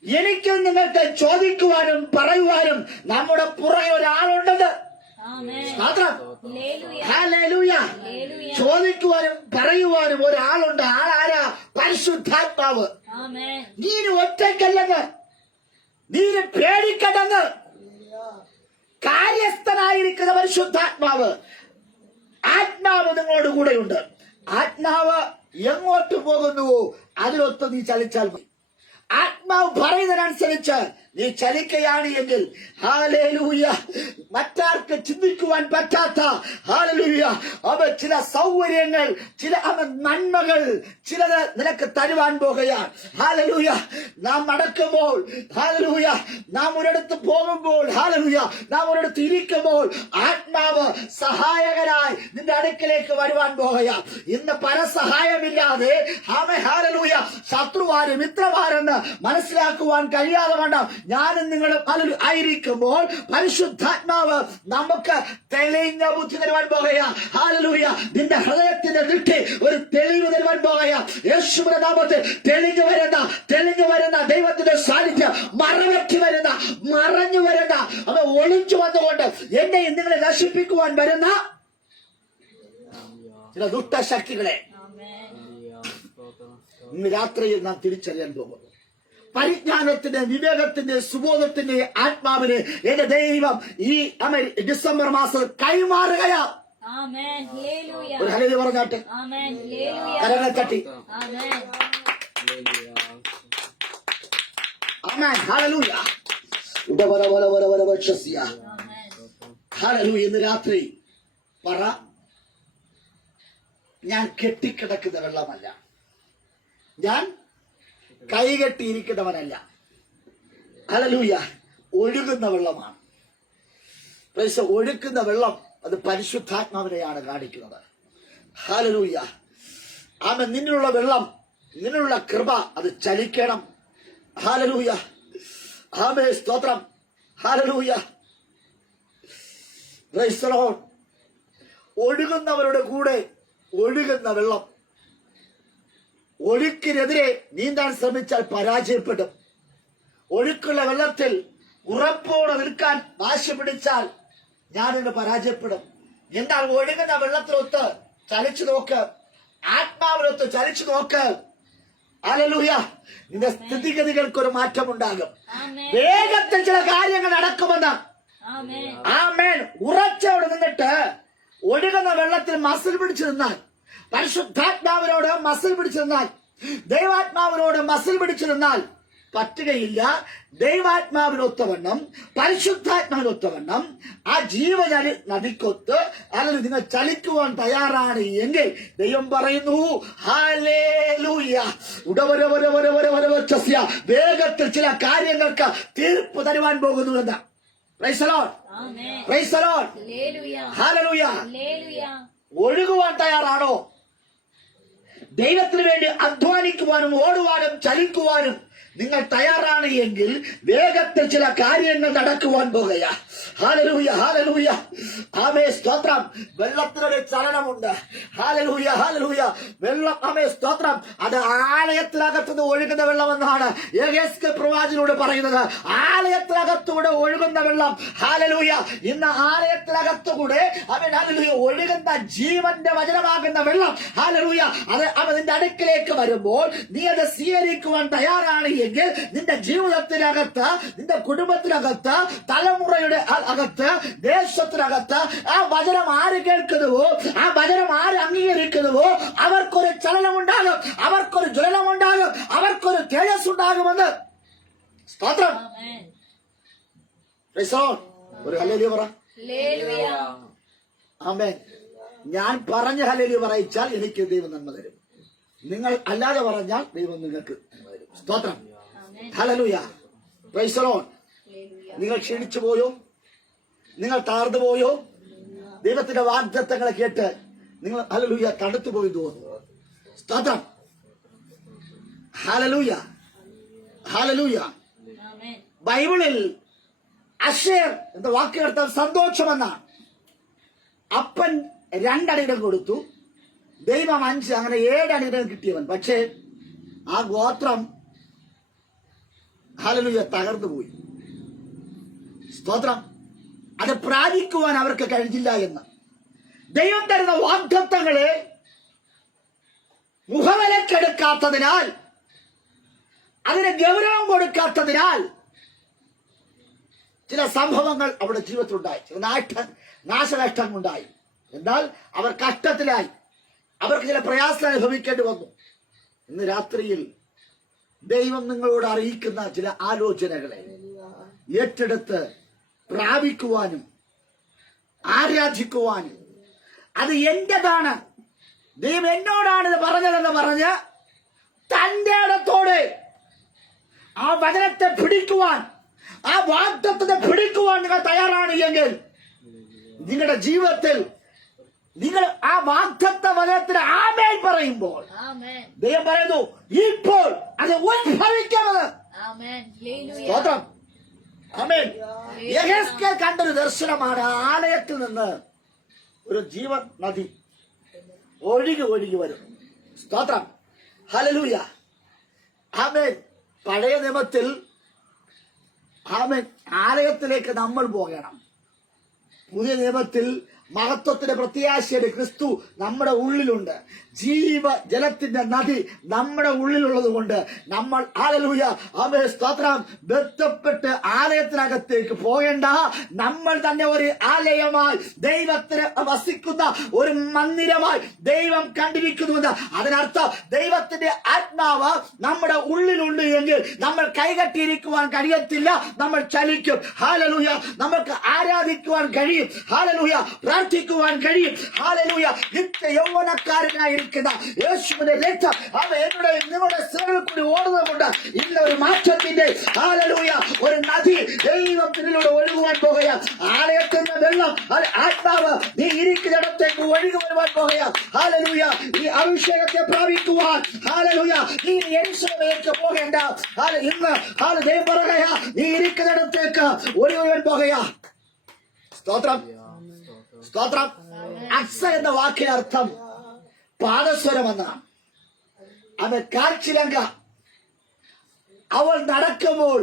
എനിക്ക് നിങ്ങൾക്ക് ചോദിക്കുവാനും പറയുവാനും നമ്മുടെ പുറകെ ഒരാളുണ്ടെന്ന്. ഹല്ലേലൂയ. ചോദിക്കുവാനും പറയുവാനും ഒരാളുണ്ട്. ആരാ? പരിശുദ്ധാത്മാവ്. നീ ഒറ്റയ്ക്കല്ലെന്ന്, നീ പേടിക്കണ്ടെന്ന് കാര്യസ്ഥനായിരിക്കുന്ന പരിശുദ്ധാത്മാവ്, ആത്മാവ് നിങ്ങളോട് കൂടെയുണ്ട്. ആത്മാവ് എങ്ങോട്ട് പോകുന്നുവോ അതിലൊത്ത് നീ ചലിച്ചാൽ മതി. ആത്മാവ് പറയുന്നതിനനുസരിച്ച് നീ ചലിക്കുകയാണ് എങ്കിൽ ഹല്ലേലൂയ മറ്റാർക്ക് ചിന്തിക്കുവാൻ പറ്റാത്ത ഹല്ലേലൂയ അവ ചില സൗകര്യങ്ങൾ, ചില നന്മകൾ ചിലത് നിനക്ക് തരുവാൻ പോകുകയാണ്. ഹല്ലേലൂയ. നാം നടക്കുമ്പോൾ ഹല്ലേലൂയ, നാം ഒരിടത്ത് പോകുമ്പോൾ ഹല്ലേലൂയ, നാം ഒരിടത്ത് ഇരിക്കുമ്പോൾ ആത്മാവ് സഹായകനായി നിന്റെ അടുക്കിലേക്ക് വരുവാൻ പോകുകയാണ്. ഇന്ന് പരസഹായമില്ലാതെ ഹല്ലേലൂയ ശത്രുവാര് മിത്രവാരെന്ന് മനസ്സിലാക്കുവാൻ കഴിയാതെ വേണ്ട ഞാനും നിങ്ങളും ആയിരിക്കുമ്പോൾ പരിശുദ്ധാത്മാവ് നമുക്ക് തെളിഞ്ഞ ബുദ്ധി തരുവാൻ പോകുകയാ. ഹല്ലേലൂയ. നിന്റെ ഹൃദയത്തിന്റെ ദൃഷ്ടി ഒരു തെളിവ് തരുവാൻ പോകുകയാ. യേശുവിന്റെ നാമത്തിൽ തെളിഞ്ഞു വരുന്ന ദൈവത്തിന്റെ സാന്നിധ്യം മറഞ്ഞു വരുന്ന അവ ഒളിച്ചു വന്നുകൊണ്ട് എന്നെയും നിങ്ങളെ നശിപ്പിക്കുവാൻ വരുന്ന ചില ദുഷ്ടശക്തികളെ ഇന്ന് രാത്രിയിൽ നാം തിരിച്ചറിയാൻ പോകുന്നു. പരിജ്ഞാനത്തിന്റെ, വിവേകത്തിന്റെ, സുബോധത്തിന്റെ ആത്മാവിനെ എന്റെ ദൈവം ഈ ഡിസംബർ മാസം കൈമാറുകയാ. ഒരു ഹല്ലേലൂയ പറഞ്ഞാട്ടെ. കരങ്ങളെ തട്ടി ആമേൻ. ഹല്ലേലൂയ. ഹല്ലേലൂയ. ഇന്ന് രാത്രി പറ ഞാൻ കെട്ടിക്കിടക്കുന്ന വെള്ളമല്ല, ഞാൻ കൈകെട്ടിയിരിക്കുന്നവനല്ല. ഹല്ലേലൂയ. ഒഴുകുന്ന വെള്ളമാണ്. ഒഴുക്കുന്ന വെള്ളം അത് പരിശുദ്ധാത്മാവിനെയാണ് കാണിക്കുന്നത്. ഹല്ലേലൂയ. ആമേൻ. നിന്നിലുള്ള വെള്ളം, നിന്നിലുള്ള കൃപ അത് ചലിക്കണം. ഹല്ലേലൂയ. ആമേൻ സ്തോത്രം. ഹല്ലേലൂയ. Praise the lord. ഒഴുകുന്നവരുടെ കൂടെ ഒഴുകുന്ന വെള്ളം. ഒഴുക്കിനെതിരെ നീന്താൻ ശ്രമിച്ചാൽ പരാജയപ്പെടും. ഒഴുക്കുള്ള വെള്ളത്തിൽ ഉറപ്പോടെ നിൽക്കാൻ വാശി പിടിച്ചാൽ ഞാനിന്ന് പരാജയപ്പെടും. എന്നാൽ ഒഴുകുന്ന വെള്ളത്തിലൊത്ത് ചലിച്ചു നോക്ക്, ആത്മാവിനൊത്ത് ചലിച്ചു നോക്ക്. ഹല്ലേലൂയ. നിന്റെ സ്ഥിതിഗതികൾക്കൊരു മാറ്റമുണ്ടാകും. വേഗത്തിൽ ചില കാര്യങ്ങൾ നടക്കുമെന്ന്. ആമേൻ. ഉറച്ചോടെ നിന്നിട്ട് ഒഴുകുന്ന വെള്ളത്തിൽ മസിൽ പിടിച്ചു നിന്നാൽ, പരിശുദ്ധാത്മാവിനോട് മസിൽ പിടിച്ചു നിന്നാൽ, ദൈവാത്മാവിനോട് മസിൽ പിടിച്ചു നിന്നാൽ പറ്റുകയില്ല. ദൈവാത്മാവിനൊത്തവണ്ണം, പരിശുദ്ധാത്മാവിനൊത്തവണ്ണം ആ ജീവജല നദിക്കൊത്ത് അല്ലെങ്കിൽ നിങ്ങൾ ചലിക്കുവാൻ തയ്യാറാണ് എങ്കിൽ ദൈവം പറയുന്നു ഹല്ലേലൂയ. വേഗത്തിൽ ചില കാര്യങ്ങൾക്ക് തീർപ്പ് തരുവാൻ പോകുന്നു എന്ന്. Praise the lord. Praise the lord. Hallelujah. ഒഴുകുവാൻ തയ്യാറാണോ? ദൈവത്തിന് വേണ്ടി അധ്വാനിക്കുവാനും ഓടുവാനും ചലിക്കുവാനും നിങ്ങൾ തയ്യാറാണ് എങ്കിൽ വേഗത്തിൽ ചില കാര്യങ്ങൾ നടക്കുവാൻ പോകുക. ഹല്ലേലൂയ. ഹല്ലേലൂയ. ആമേ സ്തോത്രം. വെള്ളത്തിനൊരു ചലനമുണ്ട്. ഹല്ലേലൂയ. ഹല്ലേലൂയ. വെള്ളം, ആമേ സ്തോത്രം, അത് ആലയത്തിനകത്തുനിന്ന് ഒഴുകുന്ന വെള്ളമെന്നാണ് യെഹെസ്കേൽ പ്രവാചകനോട് പറയുന്നത്. ആലയത്തിനകത്തൂടെ ഒഴുകുന്ന വെള്ളം. ഹല്ലേലൂയ. ഇന്ന് ആലയത്തിനകത്തുകൂടെ ആമേൻ ഹല്ലേലൂയ ഒഴുകുന്ന ജീവന്റെ വചനമാകുന്ന വെള്ളം. ഹല്ലേലൂയ. അത് നിന്റെ അടുക്കിലേക്ക് വരുമ്പോൾ നീ അത് സ്വീകരിക്കുവാൻ തയ്യാറാണ് എങ്കിൽ നിന്റെ ജീവിതത്തിനകത്ത്, നിന്റെ കുടുംബത്തിനകത്ത്, തലമുറയുടെ അകത്ത്, ദേശത്തിനകത്ത് ആ വചനം ആര് കേൾക്കുന്നുവോ, ആ വചനം ആര് അംഗീകരിക്കുന്നുവോ അവർക്കൊരു ചലനമുണ്ടാകും, അവർക്കൊരു ജ്വലനമുണ്ടാകും, അവർക്കൊരു തേജസ് ഉണ്ടാകുമെന്ന്. സ്തോത്രം. ഒരു ഹല്ലേലൂയ പറ. ആമേൻ. ഞാൻ പറഞ്ഞ ഹല്ലേലൂയ പറയിച്ചാൽ എനിക്ക് ദൈവം നന്മ തരും. നിങ്ങൾ അല്ലാതെ പറഞ്ഞാൽ ദൈവം നിങ്ങൾക്ക് നന്മ തരും. സ്തോത്രം. ഹല്ലേലൂയ. Praise the Lord. നിങ്ങൾ ക്ഷീണിച്ചു പോയോ? നിങ്ങൾ താഴ്ന്നു പോയോ? ദൈവത്തിന്റെ വാഗ്ദത്തങ്ങളെ കേട്ട് നിങ്ങൾ ഹല്ലേലൂയ തടുത്തു പോയി തോന്നുന്നു. സ്തോത്രം. ഹല്ലേലൂയ. ഹല്ലേലൂയ. ബൈബിളിൽ അശേർ എന്ന വാക്കിനർത്ഥം സന്തോഷമെന്നാണ്. അപ്പൻ 2 അടിയിടം കൊടുത്തു, ദൈവം 5, അങ്ങനെ 7 അടിയിടം കിട്ടിയവൻ. പക്ഷേ ആ ഗോത്രം ഹല്ലേലൂയ തകർന്നു പോയി. സ്തോത്രം. അത് പ്രാപിക്കുവാൻ അവർക്ക് കഴിഞ്ഞില്ല എന്ന്. ദൈവം തരുന്ന വാഗ്ദത്തങ്ങളെ മുഖവിലക്കെടുക്കാത്തതിനാൽ, അതിന് ഗൗരവം കൊടുക്കാത്തതിനാൽ ചില സംഭവങ്ങൾ അവിടെ ജീവിതത്തിലുണ്ടായി, ചില നാശനഷ്ടങ്ങളുണ്ടായി. എന്നാൽ അവർ കഷ്ടത്തിലായി, അവർക്ക് ചില പ്രയാസം അനുഭവിക്കേണ്ടി വന്നു. ഇന്ന് രാത്രിയിൽ ദൈവം നിങ്ങളോട് അറിയിക്കുന്ന ചില ആലോചനകളെ ഏറ്റെടുത്ത് പ്രാപിക്കുവാനും ആരാധിക്കുവാനും, അത് എന്റേതാണ്, ദൈവം എന്നോടാണിത് പറഞ്ഞതെന്ന് പറഞ്ഞ് തന്റെ ഇടത്തോടെ ആ വചനത്തെ പിടിക്കുവാൻ, ആ വാഗ്ദത്തത്തെ പിടിക്കുവാൻ നിങ്ങൾ തയ്യാറാണ് എങ്കിൽ നിങ്ങളുടെ ജീവിതത്തിൽ നിങ്ങൾ ആ വാഗ്ദത്ത വചനത്തിന് ആമേൻ പറയുമ്പോൾ ദൈവം പറയുന്നു ഇപ്പോൾ അത് ഉത്ഭവിക്കുന്നത്. സ്തോത്രം. ആമേൻ. യെഹെസ്കേൽ കണ്ടൊരു ദർശനമാണ്. ആലയത്തിൽ നിന്ന് ഒരു ജീവൻ നദി ഒഴുകി ഒഴുകി വരും. സ്തോത്രം. ഹല്ലേലൂയ. ആമേൻ. പഴയ നിയമത്തിൽ ആമേൻ ആലയത്തിലേക്ക് നമ്മൾ പോകണം. പുതിയ നിയമത്തിൽ മഹത്വത്തിന്റെ പ്രത്യാശയുടെ ക്രിസ്തു നമ്മുടെ ഉള്ളിലുണ്ട്. ജീവജലത്തിന്റെ നദി നമ്മുടെ ഉള്ളിലുള്ളത് കൊണ്ട് നമ്മൾ ഹല്ലേലൂയ ആമേൻ സ്തോത്രം ബന്ധപ്പെട്ട് ആലയത്തിനകത്തേക്ക് പോകേണ്ട. നമ്മൾ തന്നെ ഒരു ആലയമായി, ദൈവത്തിന് വസിക്കുന്ന ഒരു മന്ദിരമായി ദൈവം കണ്ടിരിക്കുന്നുവെന്ന്. അതിനർത്ഥം ദൈവത്തിന്റെ ആത്മാവ് നമ്മുടെ ഉള്ളിലുണ്ട് എങ്കിൽ നമ്മൾ കൈകട്ടിയിരിക്കുവാൻ കഴിയത്തില്ല, നമ്മൾ ചലിക്കും. ഹല്ലേലൂയ. നമുക്ക് ആരാധിക്കുവാൻ കഴിയും. ഹല്ലേലൂയ. പ്രാർത്ഥിക്കുവാൻ കഴിയും. ഹല്ലേലൂയ. നിത്യ യൗവനക്കാരനായിരിക്കുന്ന യേശുവിന്റെ രക്തം അവ എന്നോട് നിങ്ങളുടെ സേവയിൽ കൂടി ഓടുന്നത് കൊണ്ട് ഇന്ന് ഒരു മാറ്റത്തിന്റെ ഹല്ലേലൂയ ഒരു നദി ദൈവത്തിലൂടെ ഒഴുകുവാൻ പോകുകയാണ്. ആലയത്തിൽ നിന്ന് വെള്ളം ആത്മാവ് നീ ഇരിക്കുന്നിടത്തേക്ക് ഒഴുകി വരുവാൻ പോകുകയാണ്. ഹല്ലേലൂയ. ഈ അഭിഷേകത്തെ പ്രാപിക്കുവാൻ ഹല്ലേലൂയ നീ യെരൂശലേമിലേക്ക് പോകേണ്ട. ഇന്ന് ദൈവം പറയുകയാ നീ ഇരിക്കുന്നിടത്തേക്ക് ഒഴുകി വരുവാൻ പോകുകയാ. സ്തോത്രം. സ്തോത്രം. അക്സ എന്ന വാക്കിനർത്ഥം പാദസ്വരം എന്നാണ്. അത് കാൽച്ചിലങ്ക. അവൾ നടക്കുമ്പോൾ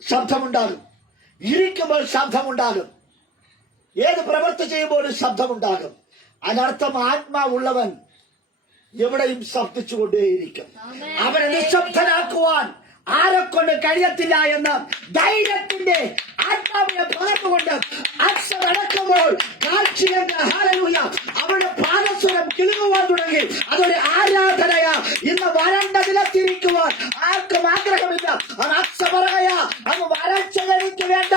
ശബ്ദമുണ്ടാകും, ഇരിക്കുമ്പോൾ ശബ്ദമുണ്ടാകും, ഏത് പ്രവൃത്തി ചെയ്യുമ്പോഴും ശബ്ദമുണ്ടാകും. അതിനർത്ഥം ആത്മാവുള്ളവൻ എവിടെയും ശബ്ദിച്ചുകൊണ്ടേയിരിക്കും. അവനെ നിശബ്ദനാക്കുവാൻ ആരെക്കൊണ്ട് കഴിയത്തില്ല എന്ന് ധൈര്യത്തിന്റെ ആത്മാവിനെ പകർന്നുകൊണ്ട് അക്ഷരടക്കുമ്പോൾ അവരുടെ പാദസ്വരം കിളുങ്ങുവാൻ തുടങ്ങി. അതൊരു ആരാധനയാ. ഇന്ന് വരണ്ട നിലത്തിരിക്കുവാൻ ആർക്കും ആഗ്രഹമില്ല. അത് അക്ഷ പറയുക, അത് വരച്ച എനിക്ക് വേണ്ട,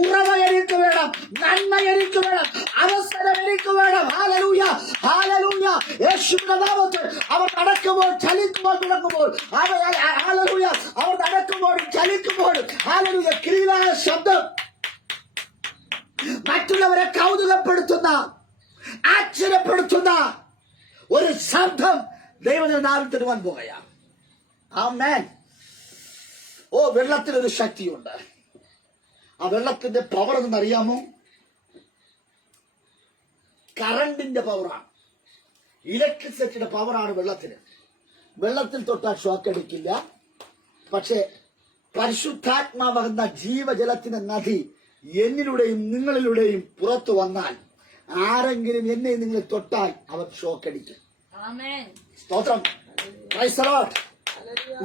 ഉറവ എനിക്ക് വേണം, നന്മ എനിക്ക് വേണം, അവസരം എനിക്ക് വേണം. Hallelujah, hallelujah. യേശുവിന്റെ നാമത്തിൽ അവർ നടക്കുമ്പോൾ ചലിക്കുവാൻ തുടങ്ങുമ്പോൾ, ഹാലലൂയ, അവർ നടക്കുമ്പോഴും ചലിക്കുമ്പോഴും ഹാലലൂയ കിരീടായ ശബ്ദം മറ്റുള്ളവരെ കൗതുകപ്പെടുത്തുന്ന, ആശ്ചര്യപ്പെടുത്തുന്ന ഒരു ശബ്ദം ദൈവത്തിന്റെ നാമത്തിൽ തരുവാൻ പോകുകയാണ്. ആമേൻ. ഓ, വെള്ളത്തിനൊരു ശക്തിയുണ്ട്. ആ വെള്ളത്തിന്റെ പവർ എന്നറിയാമോ? കറണ്ടിന്റെ പവറാണ്, ഇലക്ട്രിസിറ്റിയുടെ പവറാണ് വെള്ളത്തിന്. വെള്ളത്തിൽ തൊട്ടാൽ ഷോക്ക് അടിക്കില്ല. പക്ഷെ പരിശുദ്ധാത്മാവെന്ന ജീവജലത്തിന്റെ നദി എന്നിലൂടെയും നിങ്ങളിലൂടെയും പുറത്തു വന്നാൽ ആരെങ്കിലും എന്നെ നിങ്ങൾ തൊട്ടാൽ അവർ ഷോക്കടിക്കും. സ്തോത്രം.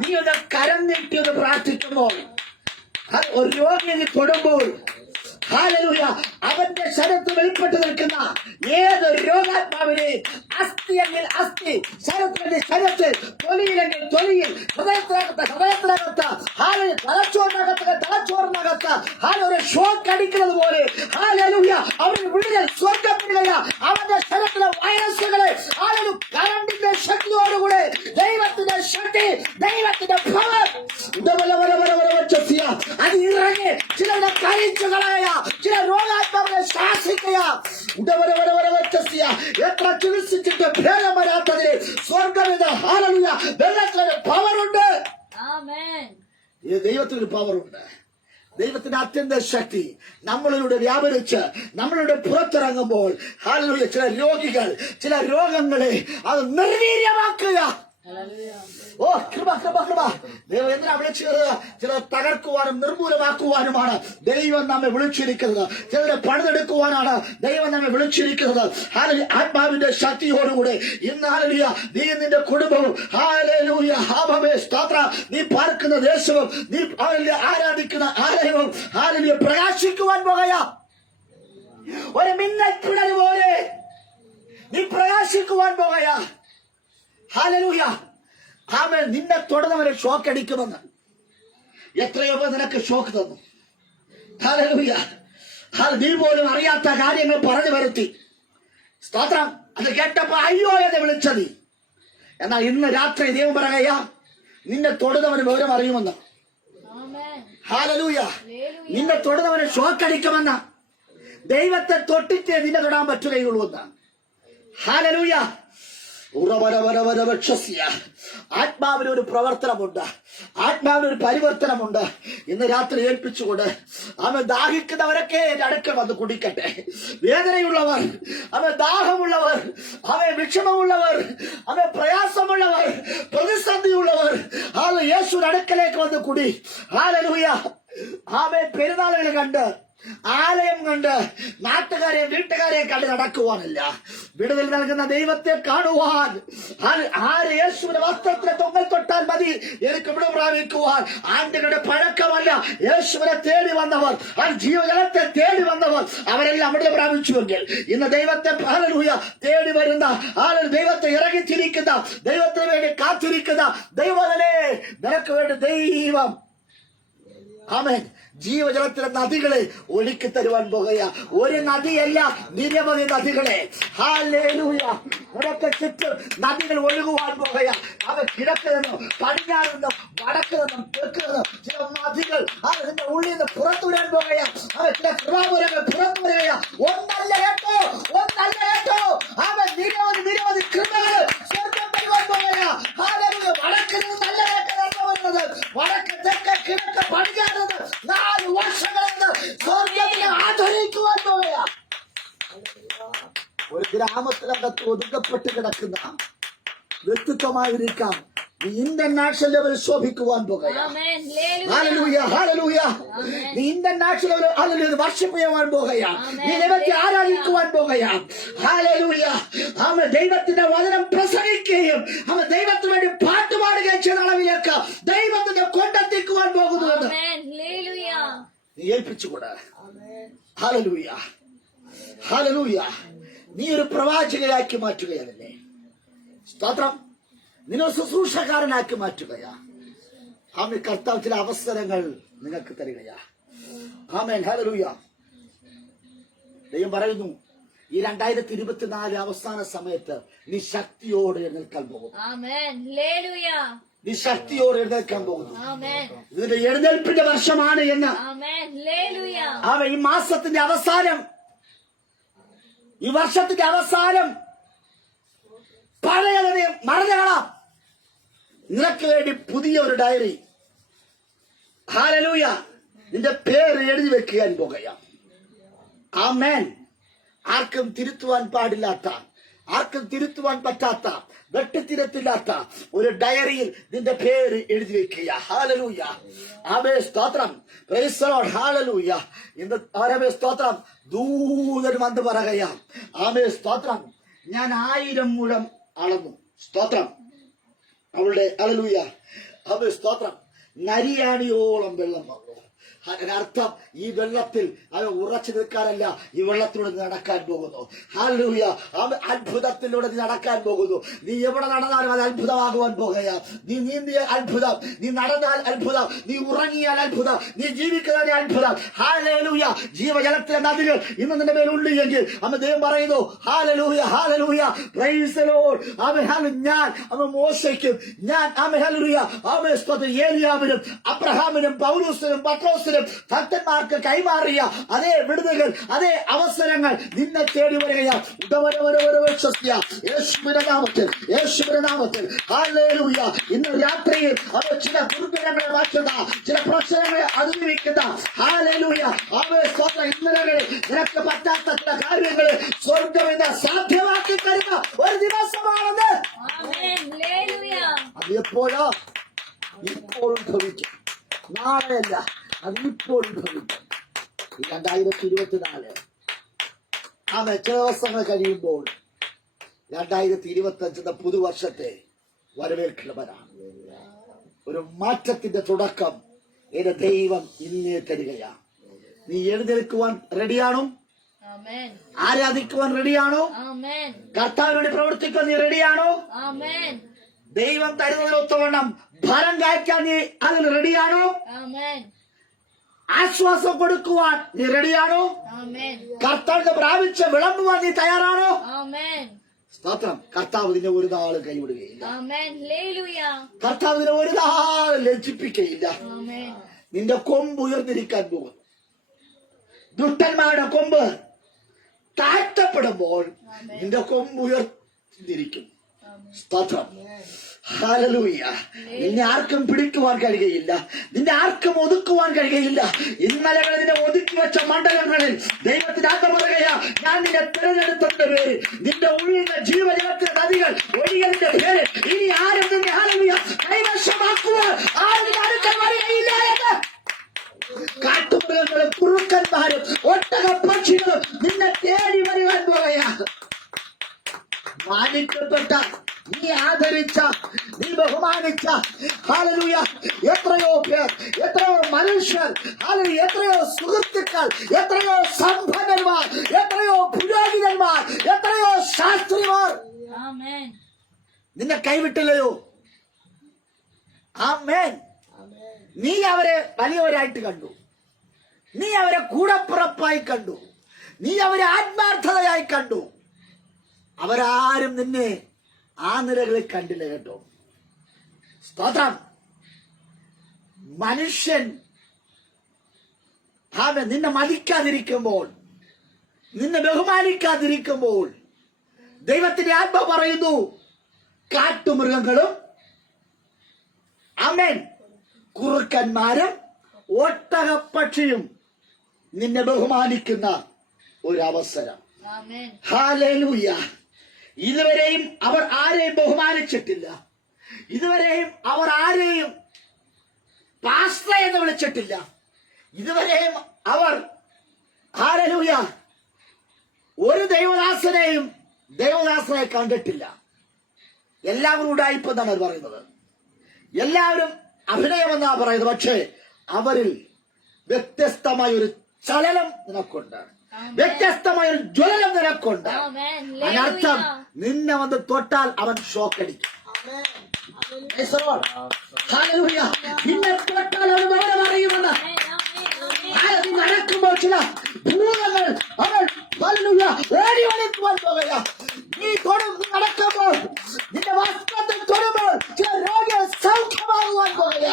നീ ഒന്ന് കരം നീട്ടിയത് പ്രാർത്ഥിക്കുമ്പോൾ, ഒരു രോഗിയെ തൊടുമ്പോൾ ഹാലലൂയ അവന്റെ ശരത്ത് വെളിപ്പെട്ട് നിൽക്കുന്ന ഏത് രോഗാത്മാവിനെ അസ്ഥിയെങ്കിൽ അസ്ഥി, ശരത്തിന്റെ ശരത്ത്, തൊലിയിലെങ്കിൽ തൊലിയിൽ, ഹൃദയത്തിനകത്ത് തലച്ചോറിനകത്ത് ഒരു ഷോക്ക് അടിക്കുന്നത് പോലെ ഹാലലൂയ അവന് വിടുതൽ സ്വർഗം വിടുകയ. അവന്റെ ശരത്തിലെ വൈറസുകളെ കറണ്ടിന്റെ ശക്തിയോടുകൂടെ ദൈവത്തിന്റെ ശക്തി, ദൈവത്തിന്റെ പവർ അത് ഇറങ്ങി ചിലരുടെ കരിച്ചു കളയ, ചില രോഗാത്മാവിനെ ശാസിക്കുക. എത്ര ചികിത്സിച്ചിട്ട് ഭേദം വരാത്തതിന് സ്വർഗമിത് ഹാലലൂയ വെള്ളത്തിലൊരു പവറുണ്ട്. ദൈവത്തിനൊരു പവറുണ്ട്. ദൈവത്തിന്റെ അത്യന്ത ശക്തി നമ്മളിലൂടെ വ്യാപരിച്ച് നമ്മളിലൂടെ പുറത്തിറങ്ങുമ്പോൾ ഹാലലൂയ ചില രോഗികൾ, ചില രോഗങ്ങളെ അത് നിർവീര്യമാക്കുക. ഓ, കൃപ കൃപ കൃപ. ദൈവം എന്തിനാ വിളിച്ചത്? ചിലർ തകർക്കുവാനും നിർമൂലമാക്കുവാനുമാണ് ദൈവം നമ്മെ വിളിച്ചിരിക്കുന്നത്. ചിലരെ പണിതെടുക്കുവാനാണ് ദൈവം നമ്മെ വിളിച്ചിരിക്കുന്നത്. ആത്മാവിന്റെ ശക്തിയോടുകൂടെ ഇന്ന് ഹാലലൂയ നീ നിന്റെ കുടുംബവും ഹാലലൂയ ഹാമേ സ്തോത്ര നീ പാർക്കുന്ന ദേശവും നീ ആരാധിക്കുന്ന ആലയവും ഹാലലൂയ പ്രകാശിക്കുവാൻ പോകുക. ഒരു മിന്നൽ പിണർ പോലെ നീ പ്രകാശിക്കുവാൻ പോകുക. ഹാലലൂയ. ആമേൻ. നിന്നെ തൊടുന്നവരെ ഷോക്ക് അടിക്കുമെന്ന് എത്രയോ നിനക്ക് ഷോക്ക് തന്നു. ഹാലലൂയ. നീ പോലും അറിയാത്ത കാര്യങ്ങൾ പറഞ്ഞു വരുത്തി. സ്തോത്രം. അത് കേട്ടപ്പോ അയ്യോ എന്ന് വിളിച്ചത്. എന്നാൽ ഇന്ന് രാത്രി ദൈവം പറയുക നിന്നെ തൊടുന്നവന് വിവരം അറിയുമെന്ന്. ഹാലലൂയ. നിന്നെ തൊടുന്നവന് ഷോക്ക് അടിക്കുമെന്ന്. ദൈവത്തെ തൊട്ടിട്ട് നിന്നെ തൊടാൻ പറ്റുകയുള്ളൂ എന്ന്. ഹാലലൂയ. ആത്മാവിനൊരു പ്രവർത്തനമുണ്ട്, ആത്മാവിനൊരു പരിവർത്തനമുണ്ട്. ഇന്ന് രാത്രി ഏൽപ്പിച്ചുകൊണ്ട് അവൻ ദാഹിക്കുന്നവരൊക്കെ എന്റെ അടുക്കൽ വന്ന് കുടിക്കട്ടെ. വേദനയുള്ളവർ, അവൻ ദാഹമുള്ളവർ, അവൻ വിഷമമുള്ളവർ, അവൻ പ്രയാസമുള്ളവർ, പ്രതിസന്ധിയുള്ളവർ യേശുവിന്റെ അടുക്കലേക്ക് വന്ന് കുടി. ഹാലലൂയ. അവൻ പെരുന്നാളുകൾ കണ്ട്, ആലയം കണ്ട്, നാട്ടുകാരെയും വീട്ടുകാരെയും കണ്ട് നടക്കുവാനല്ല, വിടുതൽ നൽകുന്ന ദൈവത്തെ കാണുവാൻ. യേശുവിന്റെ വസ്ത്രത്തിലെ തൊങ്ങൽ തൊട്ടാൽ മതി എനിക്ക് വിടുതൽ പ്രാപിക്കുവാൻ. ആണ്ടുകളുടെ പഴക്കമല്ല യേശുവിനെ തേടി വന്നവർ, ജീവജലത്തെ തേടി വന്നവർ അവരെല്ലാം വിടുതൽ പ്രാപിച്ചുവെങ്കിൽ ഇന്ന് ദൈവത്തെ ഹാലലൂയ തേടി വരുന്ന ദൈവത്തെ ഇറങ്ങിത്തിരിക്കുന്ന, ദൈവത്തിന് വേണ്ടി കാത്തിരിക്കുന്ന ദൈവമേ നിനക്ക് വേണ്ടി ദൈവം ആമേൻ ജീവജലത്തിലെ നദികളെ ഒഴുക്കി തരുവാൻ പോകുക. ഒരു നദിയല്ല, നിരവധി നദികളെ ഹല്ലേലൂയ നിനക്ക് ചുറ്റും നദികൾ ഒഴുകുവാൻ പോകുക. അവ കിഴക്ക് നിന്നും പടിഞ്ഞാറ് നിന്നും വടക്ക് നിന്നും തെക്ക് നിന്നും ചില നദികൾ അതിന്റെ ഉള്ളിൽ നിന്ന് പുറത്തുവിടാൻ പോകുക. അവ ചില കൃപാപുരങ്ങൾ പുറത്തു വരിക. ഒന്നല്ല കേട്ടോ, ഒന്നല്ല കേട്ടോ, അവ നിരവധി നിരവധി കൃപകൾ സ്വർഗം തരുവാൻ പോകുക. ഹല്ലേലൂയ. വടക്ക് നിന്ന് നല്ല വരുന്നത്, വടക്ക് തെക്ക് കിഴക്ക് പടിഞ്ഞാറ് 4 വർഷങ്ങളെന്ന് സ്വർഗത്തിനെ ആദരിക്കുവാൻ പോകുക. ഒരു ഗ്രാമത്തിനകത്ത് ഒതുക്കപ്പെട്ട് കിടക്കുന്ന വ്യക്തിത്വമായിരിക്കാം, നീ ഇന്റർനാഷണൽ ലെവലിൽ ശോഭിക്കുവാൻ പോകുകയാ. Amen. Hallelujah. Hallelujah, hallelujah. Amen. നീ ഇന്റർനാഷണൽ ലെവലിൽ ഹല്ലേലൂയ വർഷിപ്പ് ചെയ്യുവാൻ പോകുകയാ. Amen. നീ ദൈവത്തെ ആരാധിക്കുവാൻ പോകുകയാ. ഹല്ലേലൂയ. അവൻ ദൈവത്തിന്റെ വചനം പ്രസംഗിക്കുകയും അവൻ ദൈവത്തിന് വേണ്ടി പാട്ട് പാടുകയും ചെയ്ത അളവിലേക്ക് ദൈവത്തിന്റെ കൊണ്ടെത്തിക്കുവാൻ പോകുന്നു എന്ന് Amen. Hallelujah. നീ ഏൽപ്പിച്ചുകൂടാ. Hallelujah, hallelujah. നീ ഒരു പ്രവാചകയാക്കി മാറ്റുകയാണല്ലേ. സ്തോത്രം. നിന്നെ ശുശ്രൂഷക്കാരനാക്കി മാറ്റുകയാ. ആമേൻ. കർത്താവ് ചില അവസരങ്ങൾ നിങ്ങൾക്ക് തരികയാ. ആമേൻ. ഹല്ലേലൂയ. ദൈവം പറയുന്നു ഈ 2024 അവസാന സമയത്ത് നീ ശക്തിയോടെ എഴുന്നേൽക്കാൻ പോകുന്നു. Amen. Hallelujah. നീ ശക്തിയോടെ എഴുന്നേൽക്കാൻ പോകുന്നു. Amen. ഇതിന്റെ എഴുന്നേൽപ്പിന്റെ വർഷമാണ് എന്ന് Amen. Hallelujah. അവൻ ഈ മാസത്തിന്റെ അവസാനം, ഈ വർഷത്തിന്റെ അവസാനം പഴയതിനെ മറന്നുകളാം. നിനക്ക് വേണ്ടി പുതിയ ഒരു ഡയറി, ഹല്ലേലൂയ, നിന്റെ പേര് എഴുതി വെക്കാൻ പോകുകയാണ്. ആമേൻ. ആർക്കും തിരുത്തുവാൻ പാടില്ലാത്ത, ആർക്കും തിരുത്തുവാൻ പറ്റാത്ത, വെട്ടിത്തിരുത്തില്ലാത്ത ഒരു ഡയറിയിൽ നിന്റെ പേര് എഴുതി വെക്കുക. ഹല്ലേലൂയ. ആമേൻ. സ്തോത്രം. Praise the lord. ഹല്ലേലൂയ. ഇന്ന് ആമേൻ. സ്തോത്രം. ദൂതൻ വന്ന് പറയുകയാ. ആമേൻ. സ്തോത്രം. ഞാൻ 1000 മുഴം അളന്നു. സ്തോത്രം. അവളുടെ ഹല്ലേലൂയ. ആമേൻ. സ്തോത്രം. നരിയാണിയോളം വെള്ളം വന്നു. അതിനർത്ഥം ഈ വെള്ളത്തിൽ അത് ഉറച്ചു നിൽക്കാനല്ല, ഈ വെള്ളത്തിലൂടെ നടക്കാൻ പോകുന്നു. ഹല്ലേലൂയ. അത്ഭുതത്തിലൂടെ നീ നടക്കാൻ പോകുന്നു. നീ എവിടെ നടന്നാലും അത് അത്ഭുതമാകുവാൻ പോകുകയാ. നീ നീന്തിയ അത്ഭുതം, നീ നടന്നാൽ അത്ഭുതം, നീ ഉറങ്ങിയാൽ അത്ഭുതം, നീ ജീവിക്കുന്നതിന് അത്ഭുതം. ഹല്ലേലൂയ. ജീവജലത്തിലെ നദികൾ ഇന്ന് നിന്റെ മേലുണ്ട് എങ്കിൽ അമ്മ ദൈവം പറയുന്നു hallelujah, hallelujah, praise the Lord. ഞാൻ മോശയ്ക്കും ഞാൻ ഹല്ലേലൂയ ഏലിയാവിനും അബ്രഹാമിനും പൗലോസിനും പത്രോസിനും ഭക്തന്മാർക്ക് കൈമാറിയ അതേ വിടുതലുകൾ, അതേ അവസരങ്ങൾ നിന്നെ തേടി വരികയാണ്. യേശുവിന്റെ നാമത്തിൽ, യേശുവിന്റെ നാമത്തിൽ ഹല്ലേലൂയ. ഇന്ന് രാത്രിയിൽ അത് ചില ദുർബലങ്ങളെ മാറ്റുന്ന, ചില പ്രശ്നങ്ങളെ അതിജീവിക്കുന്ന ഹല്ലേലൂയ ഇന്നലകളിൽ നിനക്ക് പറ്റാത്ത ചില കാര്യങ്ങൾ സ്വർഗം ഇന്ന് സാധ്യമാക്കി തരുന്ന ഒരു ദിവസമാണത്. അത് എപ്പോഴോ ഇപ്പോഴും ഭവിക്കും, നാളെയല്ല, അതിപ്പോഴും ഭവിക്കും. ഈ 2024 ചില ദിവസങ്ങൾ കഴിയുമ്പോൾ 2025 എന്ന പുതുവർഷത്തെ വരവേൽക്കുന്നവരാണ്. ഒരു മാറ്റത്തിന്റെ തുടക്കം എന്റെ ദൈവം ഇന്നേ തരികയാണ്. നീ എഴുന്നേൽക്കുവാൻ റെഡിയാണോ? ആരാധിക്കുവാൻ റെഡിയാണോ? കർത്താവിന് വേണ്ടി പ്രവർത്തിക്കാൻ നീ റെഡിയാണോ? ദൈവം തരുന്നതിനൊത്തവണ്ണം ഫലം കായ്ക്കാൻ നീ അതിൽ റെഡിയാണോ? ആശ്വാസം കൊടുക്കുവാൻ നീ റെഡിയാണോ? കർത്താവിനെ പ്രാപിച്ച് വിളമ്പുവാൻ നീ തയ്യാറാണോ? സ്തോത്രം. കർത്താവ് നിന്നെ ഒരു നാളും കൈവിടുകയില്ല. കർത്താവ് നിന്നെ ഒരു നാളും ലജ്ജിപ്പിക്കുകയില്ല. നിന്റെ കൊമ്പ് ഉയർന്നിരിക്കാൻ പോകുന്നു. ദുഷ്ടന്മാരുടെ കൊമ്പ് താഴ്ത്തപ്പെടുമ്പോൾ നിന്റെ കൊമ്പ് ഉയർന്നിരിക്കും. സ്തോത്രം. ഹല്ലേലൂയ. നിന്നെ ആർക്കും പിടിക്കുവാൻ കഴിയുകയില്ല, നിന്നെ ആർക്കും ഒതുക്കുവാൻ കഴിയുകയില്ല. ഇന്നലകളിൽ നിന്നെ ഒതുക്കി വെച്ച മണ്ഡലങ്ങളിൽ ദൈവത്തിന്റെ ആത്മ പറയുകയാ, ഞാൻ നിന്നെ തിരഞ്ഞെടുത്തതിന്റെ പേര്, നിന്റെ ഉള്ളിലെ ജീവജലത്തിന്റെ നദികൾ ഒഴിയതിന്റെ പേര് ഇനി ആരും നിന്നെ ഹല്ലേലൂയ കൈവശമാക്കുവാൻ ആരും അടുക്കാൻ വരികയില്ല എന്ന്. കാട്ടുമൃഗങ്ങളും കുറുക്കന്മാരും ഒട്ടക പക്ഷികളും നിന്നെ തേടി വരുവാൻ പോകയാ. മാനിക്കപ്പെട്ട, നീ ആദരിച്ച, നീ ബഹുമാനിച്ച ഹല്ലേലൂയ എത്രയോ പേർ, എത്രയോ മനുഷ്യർ, ഹല്ലേലൂയ എത്രയോ സുഹൃത്തുക്കൾ, എത്രയോ സമ്പന്നന്മാർ, എത്രയോ പുരോഹിതന്മാർ, എത്രയോ ശാസ്ത്രിമാർ നിന്നെ കൈവിട്ടില്ലയോ? ആമേൻ. നീ അവരെ വലിയവരായിട്ട് കണ്ടു, നീ അവരെ കൂടപ്പുറപ്പായി കണ്ടു, നീ അവരെ ആത്മാർത്ഥതയായി കണ്ടു. അവരാരും നിന്നെ ആ നിലകളിൽ കണ്ടില്ല കേട്ടോ. സ്തോത്രം. മനുഷ്യൻ നിന്നെ മതിക്കാതിരിക്കുമ്പോൾ, നിന്നെ ബഹുമാനിക്കാതിരിക്കുമ്പോൾ ദൈവത്തിന്റെ ആത്മ പറയുന്നു, കാട്ടുമൃഗങ്ങളും ആമേൻ കുറുക്കന്മാരും ഒട്ടകപ്പക്ഷിയും നിന്നെ ബഹുമാനിക്കുന്ന ഒരവസരം. ഹല്ലേലൂയ. ഇതുവരെയും അവർ ആരെയും ബഹുമാനിച്ചിട്ടില്ല, ഇതുവരെയും അവർ ആരെയും പാസ്റ്റർ എന്ന് വിളിച്ചിട്ടില്ല. ഇതുവരെയും അവർ ഹല്ലേലൂയ ഒരു ദൈവദാസനെയും ദൈവദാസനെ കണ്ടിട്ടില്ല. എല്ലാവരും ഉടായിപ്പെന്നാണ് അവർ പറയുന്നത്. എല്ലാവരും അഭിനയമെന്നാ പറയുന്നത്. പക്ഷേ അവരിൽ വ്യത്യസ്തമായ ഒരു ചലനം നിനക്കുണ്ട്, വ്യത്യസ്തമായ ഒരു ജ്വലനം നിനക്കുണ്ട്. അതിനർത്ഥം നിന്നെ വന്ന് തൊട്ടാൽ അവൻ ഷോക്കടിക്കും. ഹല്ലേലൂയ. നിന്നെ തൊട്ടാൽ അവൻ വിവരം അറിയുമെന്ന്. നടക്കുമ്പോൾ ചില ഭൂതങ്ങൾ അവൻ ഹല്ലേലൂയ ഓടി വളിക്കുവാൻ പോകുക. നീ നടക്കുമ്പോൾ നിന്റെ വസ്ത്രത്തിൽ തൊടുമ്പോൾ ചില രോഗികൾ സൗഖ്യമാകുവാൻ പോകുക.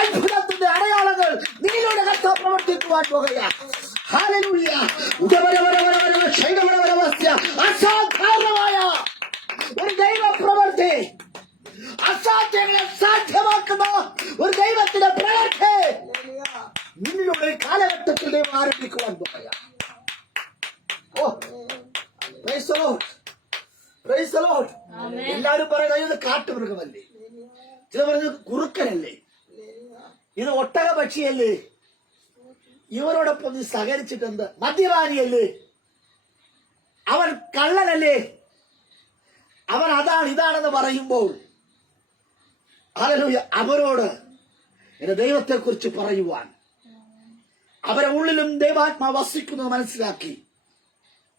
അത്ഭുതത്തിന്റെ അടയാളങ്ങൾ നീയുടെ കർത്താവ് പ്രവർത്തിക്കുവാൻ പോകുക. ഹല്ലേലൂയ. അസാധാരണമായ ഒരു ദൈവ പ്രവൃത്തി, അസാധ്യങ്ങളെ സാധ്യമാക്കുന്ന ഒരു ദൈവത്തിന്റെ പ്രവൃത്തി നിന്നിലൂടെ കാലഘട്ടത്തിൽ ദൈവം ആരംഭിക്കുവാൻ പോകുക. എല്ലാവരും പറയുന്നത് ഇത് കാട്ടുമൃഗമല്ലേ, ചില പറയുന്നത് കുറുക്കനല്ലേ, ഇത് ഒട്ടക പക്ഷിയല്ലേ, ഇവരോടൊപ്പം നീ സഹകരിച്ചിട്ടെന്ത്, മദ്യപാനിയല്ലേ, അവൻ കള്ളനല്ലേ, അവൻ അതാണ് ഇതാണെന്ന് പറയുമ്പോൾ ഹല്ലേലൂയ അവരോട് എന്റെ ദൈവത്തെ കുറിച്ച് പറയുവാൻ, അവരെ ഉള്ളിലും ദൈവാത്മാ വസിക്കുന്നത് മനസ്സിലാക്കി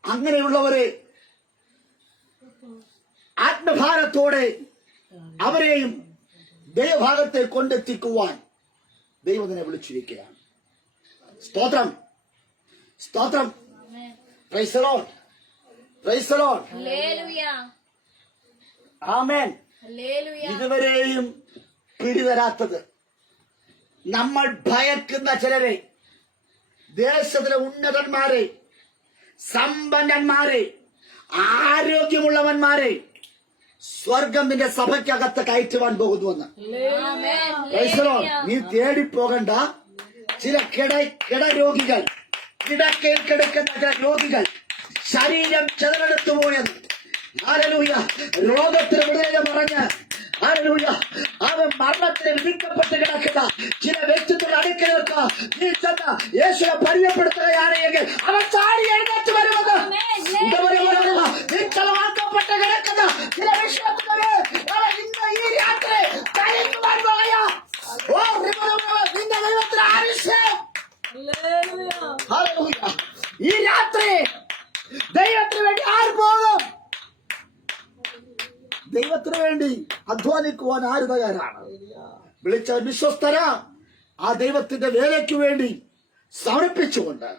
അങ്ങനെയുള്ളവരെ ആത്മഭാരത്തോടെ അവരെയും ദൈവഭാഗത്തെ കൊണ്ടെത്തിക്കുവാൻ ദൈവത്തിനെ വിളിച്ചിരിക്കുകയാണ്. സ്തോത്രം, സ്തോത്രം. Praise the lord, praise the lord. Amen. ഇതുവരെയും പിടിതരാത്തത് നമ്മൾ ഭയക്കുന്ന ചിലരെ, ദേശത്തിലെ ഉന്നതന്മാരെ, സമ്പന്നന്മാരെ, ആരോഗ്യമുള്ളവന്മാരെ സ്വർഗം നിന്റെ സഭയ്ക്കകത്ത് കയറ്റുവാൻ പോകുന്നുവെന്ന്. നീ തേടിപ്പോകണ്ട. ചില കിടരോഗികൾ, കിടക്കയിൽ കിടക്കുന്ന ചില രോഗികൾ, ശരീരം ചെതറെടുത്തു പോയെന്ന് ഹല്ലേലൂയ രോഗത്തിന് വിടുതല പറഞ്ഞ് ഹല്ലേലൂയ അവൻ മരണത്തിന് വിധിക്കപ്പെട്ട് കിടക്കുന്ന ചില വ്യക്തിത്വങ്ങൾ അടുക്കലേക്ക് നീ ചെന്ന് യേശുവെ പരിചയപ്പെടുത്തുകയാണ് എങ്കിൽ അവൻ ചാടി എഴുന്നേറ്റ് വരുമെന്ന്. നിശ്ചലമാക്കപ്പെട്ട് കിടക്കുന്ന ചില വിഷയത്തിലെ ഇന്ന് ഈ രാത്രി കഴിക്കുവാൻ പോയ നിന്റെ ദൈവത്തിന് ആവശ്യം. ഹല്ലേലൂയ. ഈ രാത്രി ദൈവത്തിന് വേണ്ടി ആര് പോകും? ദൈവത്തിന് വേണ്ടി അധ്വാനിക്കുവാൻ ആര് തയ്യാറാണ്? വിളിച്ച വിശ്വസ്തരാ ആ ദൈവത്തിന്റെ വേലയ്ക്ക് വേണ്ടി സമർപ്പിച്ചുകൊണ്ട്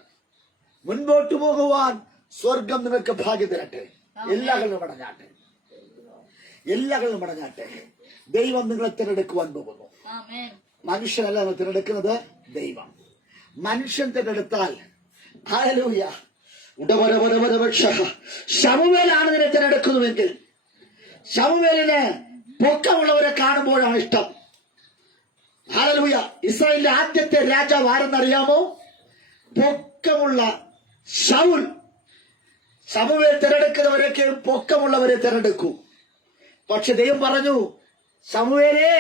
മുൻപോട്ട് പോകുവാൻ സ്വർഗം നിനക്ക് ഭാഗ്യം തരട്ടെ. എല്ലാവരും മടങ്ങാട്ടെ, എല്ലാവരും മടങ്ങാട്ടെ. ദൈവം നിങ്ങളെ തിരഞ്ഞെടുക്കുവാൻ പോകുന്നു. മനുഷ്യനല്ല നിങ്ങൾ തിരഞ്ഞെടുക്കുന്നത്, ദൈവം. മനുഷ്യൻ തിരഞ്ഞെടുത്താൽ ഹല്ലേലൂയ ശമൂവേലാണ് നിന്നെ തിരഞ്ഞെടുക്കുന്നുവെങ്കിൽ ശമൂവേലിന് പൊക്കമുള്ളവരെ കാണുമ്പോഴാണ് ഇഷ്ടം. ഹല്ലേലൂയ. ഇസ്രായേലിന്റെ ആദ്യത്തെ രാജാവ് ആരെന്നറിയാമോ? പൊക്കമുള്ള ശൗൽ. ശമൂവേൽ തിരഞ്ഞെടുക്കുന്നവരൊക്കെ പൊക്കമുള്ളവരെ തിരഞ്ഞെടുക്കൂ. പക്ഷെ ദൈവം പറഞ്ഞു, ശമൂവേലേ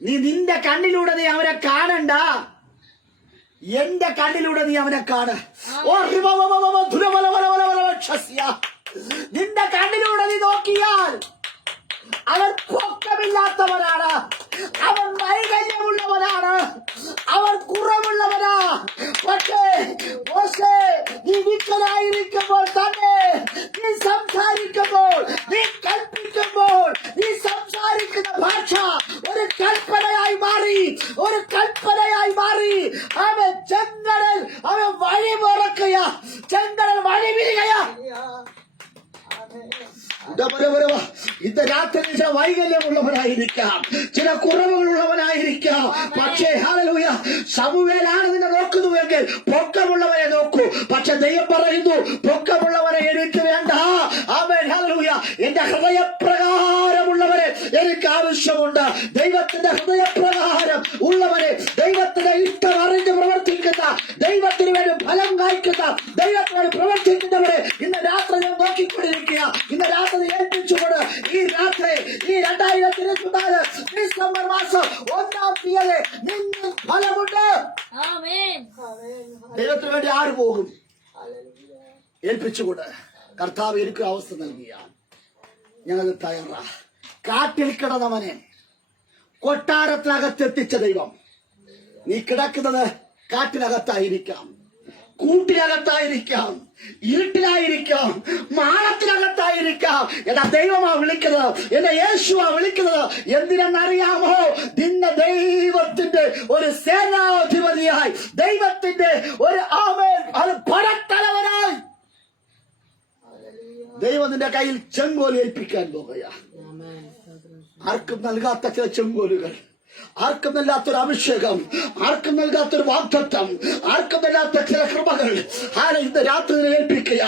നീ നിന്റെ കണ്ണിലൂടെ നീ അവരെ കാണണ്ട, എന്റെ കണ്ണിലൂടെ നീ അവനെ കാണ്. നിന്റെ കണ്ണിലൂടെ നീ നോക്കിയാൽ അവൻ പൊക്കമില്ലാത്തവനാണ്, അവൻ വൈകല്യമുള്ളവനാണ്, അവൻ കുറവുള്ളവനാ. പക്ഷേ നീ വിക്കലായിരിക്കുമ്പോൾ തന്നെ നീ സംസാരിക്കുമ്പോൾ, നീ കൽപ്പിക്കുമ്പോൾ, നീ സംസാരിക്കുന്ന ഭാഷ ഒരു കൽപ്പനയായി മാറി, ഒരു കൽപ്പനയായി മാറി. അവൻ ചെങ്കടൽ അവൻ വഴി മുറക്കുക, ചെങ്കടൽ വഴി വിരികയാ. ഇന്ന് രാത്രി ചില വൈകല്യമുള്ളവനായിരിക്കാം, ചില കുറവുകളുള്ളവനായിരിക്കാം. പക്ഷേ ഹല്ലേലൂയ ശമൂവേലാണ് നിന്നെ നോക്കുന്നുവെങ്കിൽ പൊക്കമുള്ളവനെ നോക്കൂ. പക്ഷെ ദൈവം പറയുന്നു, പൊക്കമുള്ളവനെ എനിക്ക് വേണ്ട. ആമേൻ. ഹല്ലേലൂയ. എന്റെ ഹൃദയപ്രകാരമുള്ളവരെ എനിക്ക് ആവശ്യമുണ്ട്. ദൈവത്തിന്റെ ഹൃദയപ്രകാരം ഉള്ളവരെ, ദൈവത്തിന്റെ ഇഷ്ടം അറിഞ്ഞ് പ്രവർത്തിക്കുന്ന, ദൈവത്തിന് വേണ്ടി ഫലം കായ്ക്കുന്ന, ദൈവത്തിന് വേണ്ടി പ്രവർത്തിക്കുന്നവരെ ഇന്ന് രാത്രി ഞാൻ നോക്കിക്കൊണ്ടിരിക്കുക. ഇന്ന് രാത്രി ഏൽപ്പിച്ചുകൊണ്ട് ഈ രാത്രി ഈ 2023 മാസം 1-ാം തീയതി നിന്നിൽ ഫലമുണ്ട്. ആമേൻ. ദൈവത്തിന് വേണ്ടി ആര് പോകും? ഏൽപ്പിച്ചുകൊണ്ട് കർത്താവ് എനിക്ക് അവസ്ഥ നൽകിയ ഞങ്ങൾ തയ്യാറാ. കാട്ടിൽ കിടന്നവനെ കൊട്ടാരത്തിനകത്തെത്തിച്ച ദൈവം, നീ കിടക്കുന്നത് കാട്ടിനകത്തായിരിക്കാം, കൂട്ടിനകത്തായിരിക്കാം, ഇരുട്ടിലായിരിക്കാം, മാളത്തിനകത്തായിരിക്കാം. എടാ, ദൈവമാ വിളിക്കുന്നത്, എന്നെ യേശുവാ വിളിക്കുന്നത്. എന്തിനെന്നറിയാമോ? നിന്നെ ദൈവത്തിന്റെ ഒരു സേനാധിപതിയായി, ദൈവത്തിന്റെ ഒരു ആമേൻ അത് പടത്തലവനായി ദൈവം നിന്റെ കയ്യിൽ ചെങ്കോൽ ഏൽപ്പിക്കാൻ പോകുകയാ. ആർക്കും നൽകാത്ത ചില ചെങ്കോലുകൾ, ആർക്കും നൽകാത്തൊരു അഭിഷേകം, ആർക്കും നൽകാത്തൊരു വാഗ്ദത്തം, ആർക്കും നൽകാത്ത ചില കൃപകൾ ഇന്ന് രാത്രി ഏൽപ്പിക്കുക.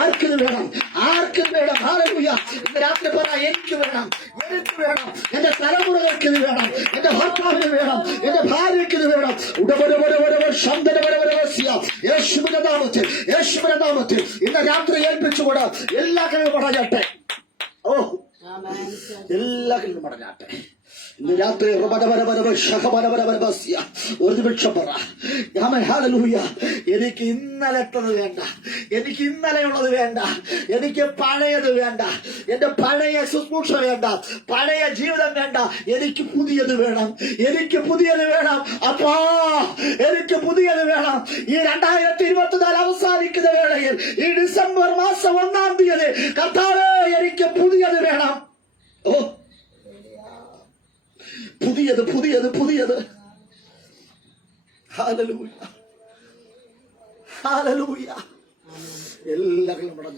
ആർക്കിത് വേണം? ആർക്കും വേണം? ഹല്ലേലൂയ. ഇന്ന് രാത്രി പറ, എനിക്ക് വേണം, എനിക്ക് വേണം, എന്റെ തലമുറകൾക്ക് ഇത് വേണം, എന്റെ ഭർത്താവിന് വേണം, എന്റെ ഭാര്യയ്ക്ക് ഇത് വേണം. യേശുവിന്റെ നാമത്തിൽ, യേശുവിന്റെ നാമത്തിൽ ഇന്ന് രാത്രി ഏൽപ്പിച്ചുകൂടാ. എല്ലാ കഴിവും പടഞ്ഞാട്ടെ. ഓ, എല്ലാ കഴിവും പടഞ്ഞാട്ടെ. ഇന്ന് രാത്രി ഒരു നിമിഷം പറ, ഹല്ലേലൂയ. എനിക്ക് ഇന്നലത്തത് വേണ്ട, എനിക്ക് ഇന്നലെയുള്ളത് വേണ്ട, എനിക്ക് പഴയത് വേണ്ട, എന്റെ പഴയ ശുശ്രൂഷ വേണ്ട, പഴയ ജീവിതം വേണ്ട, എനിക്ക് പുതിയത് വേണം, എനിക്ക് പുതിയത് വേണം. അപ്പാ, എനിക്ക് പുതിയത് വേണം. ഈ 2024 അവസാനിക്കുന്ന വേളയിൽ, ഈ ഡിസംബർ മാസം 1-ാം തീയതി കർത്താവേ, എനിക്ക് പുതിയത് വേണം. ഓ, പുതിയത്, പുതിയത്, പുതിയത്. Hallelujah, hallelujah. എല്ലാവരും നമ്മുടെ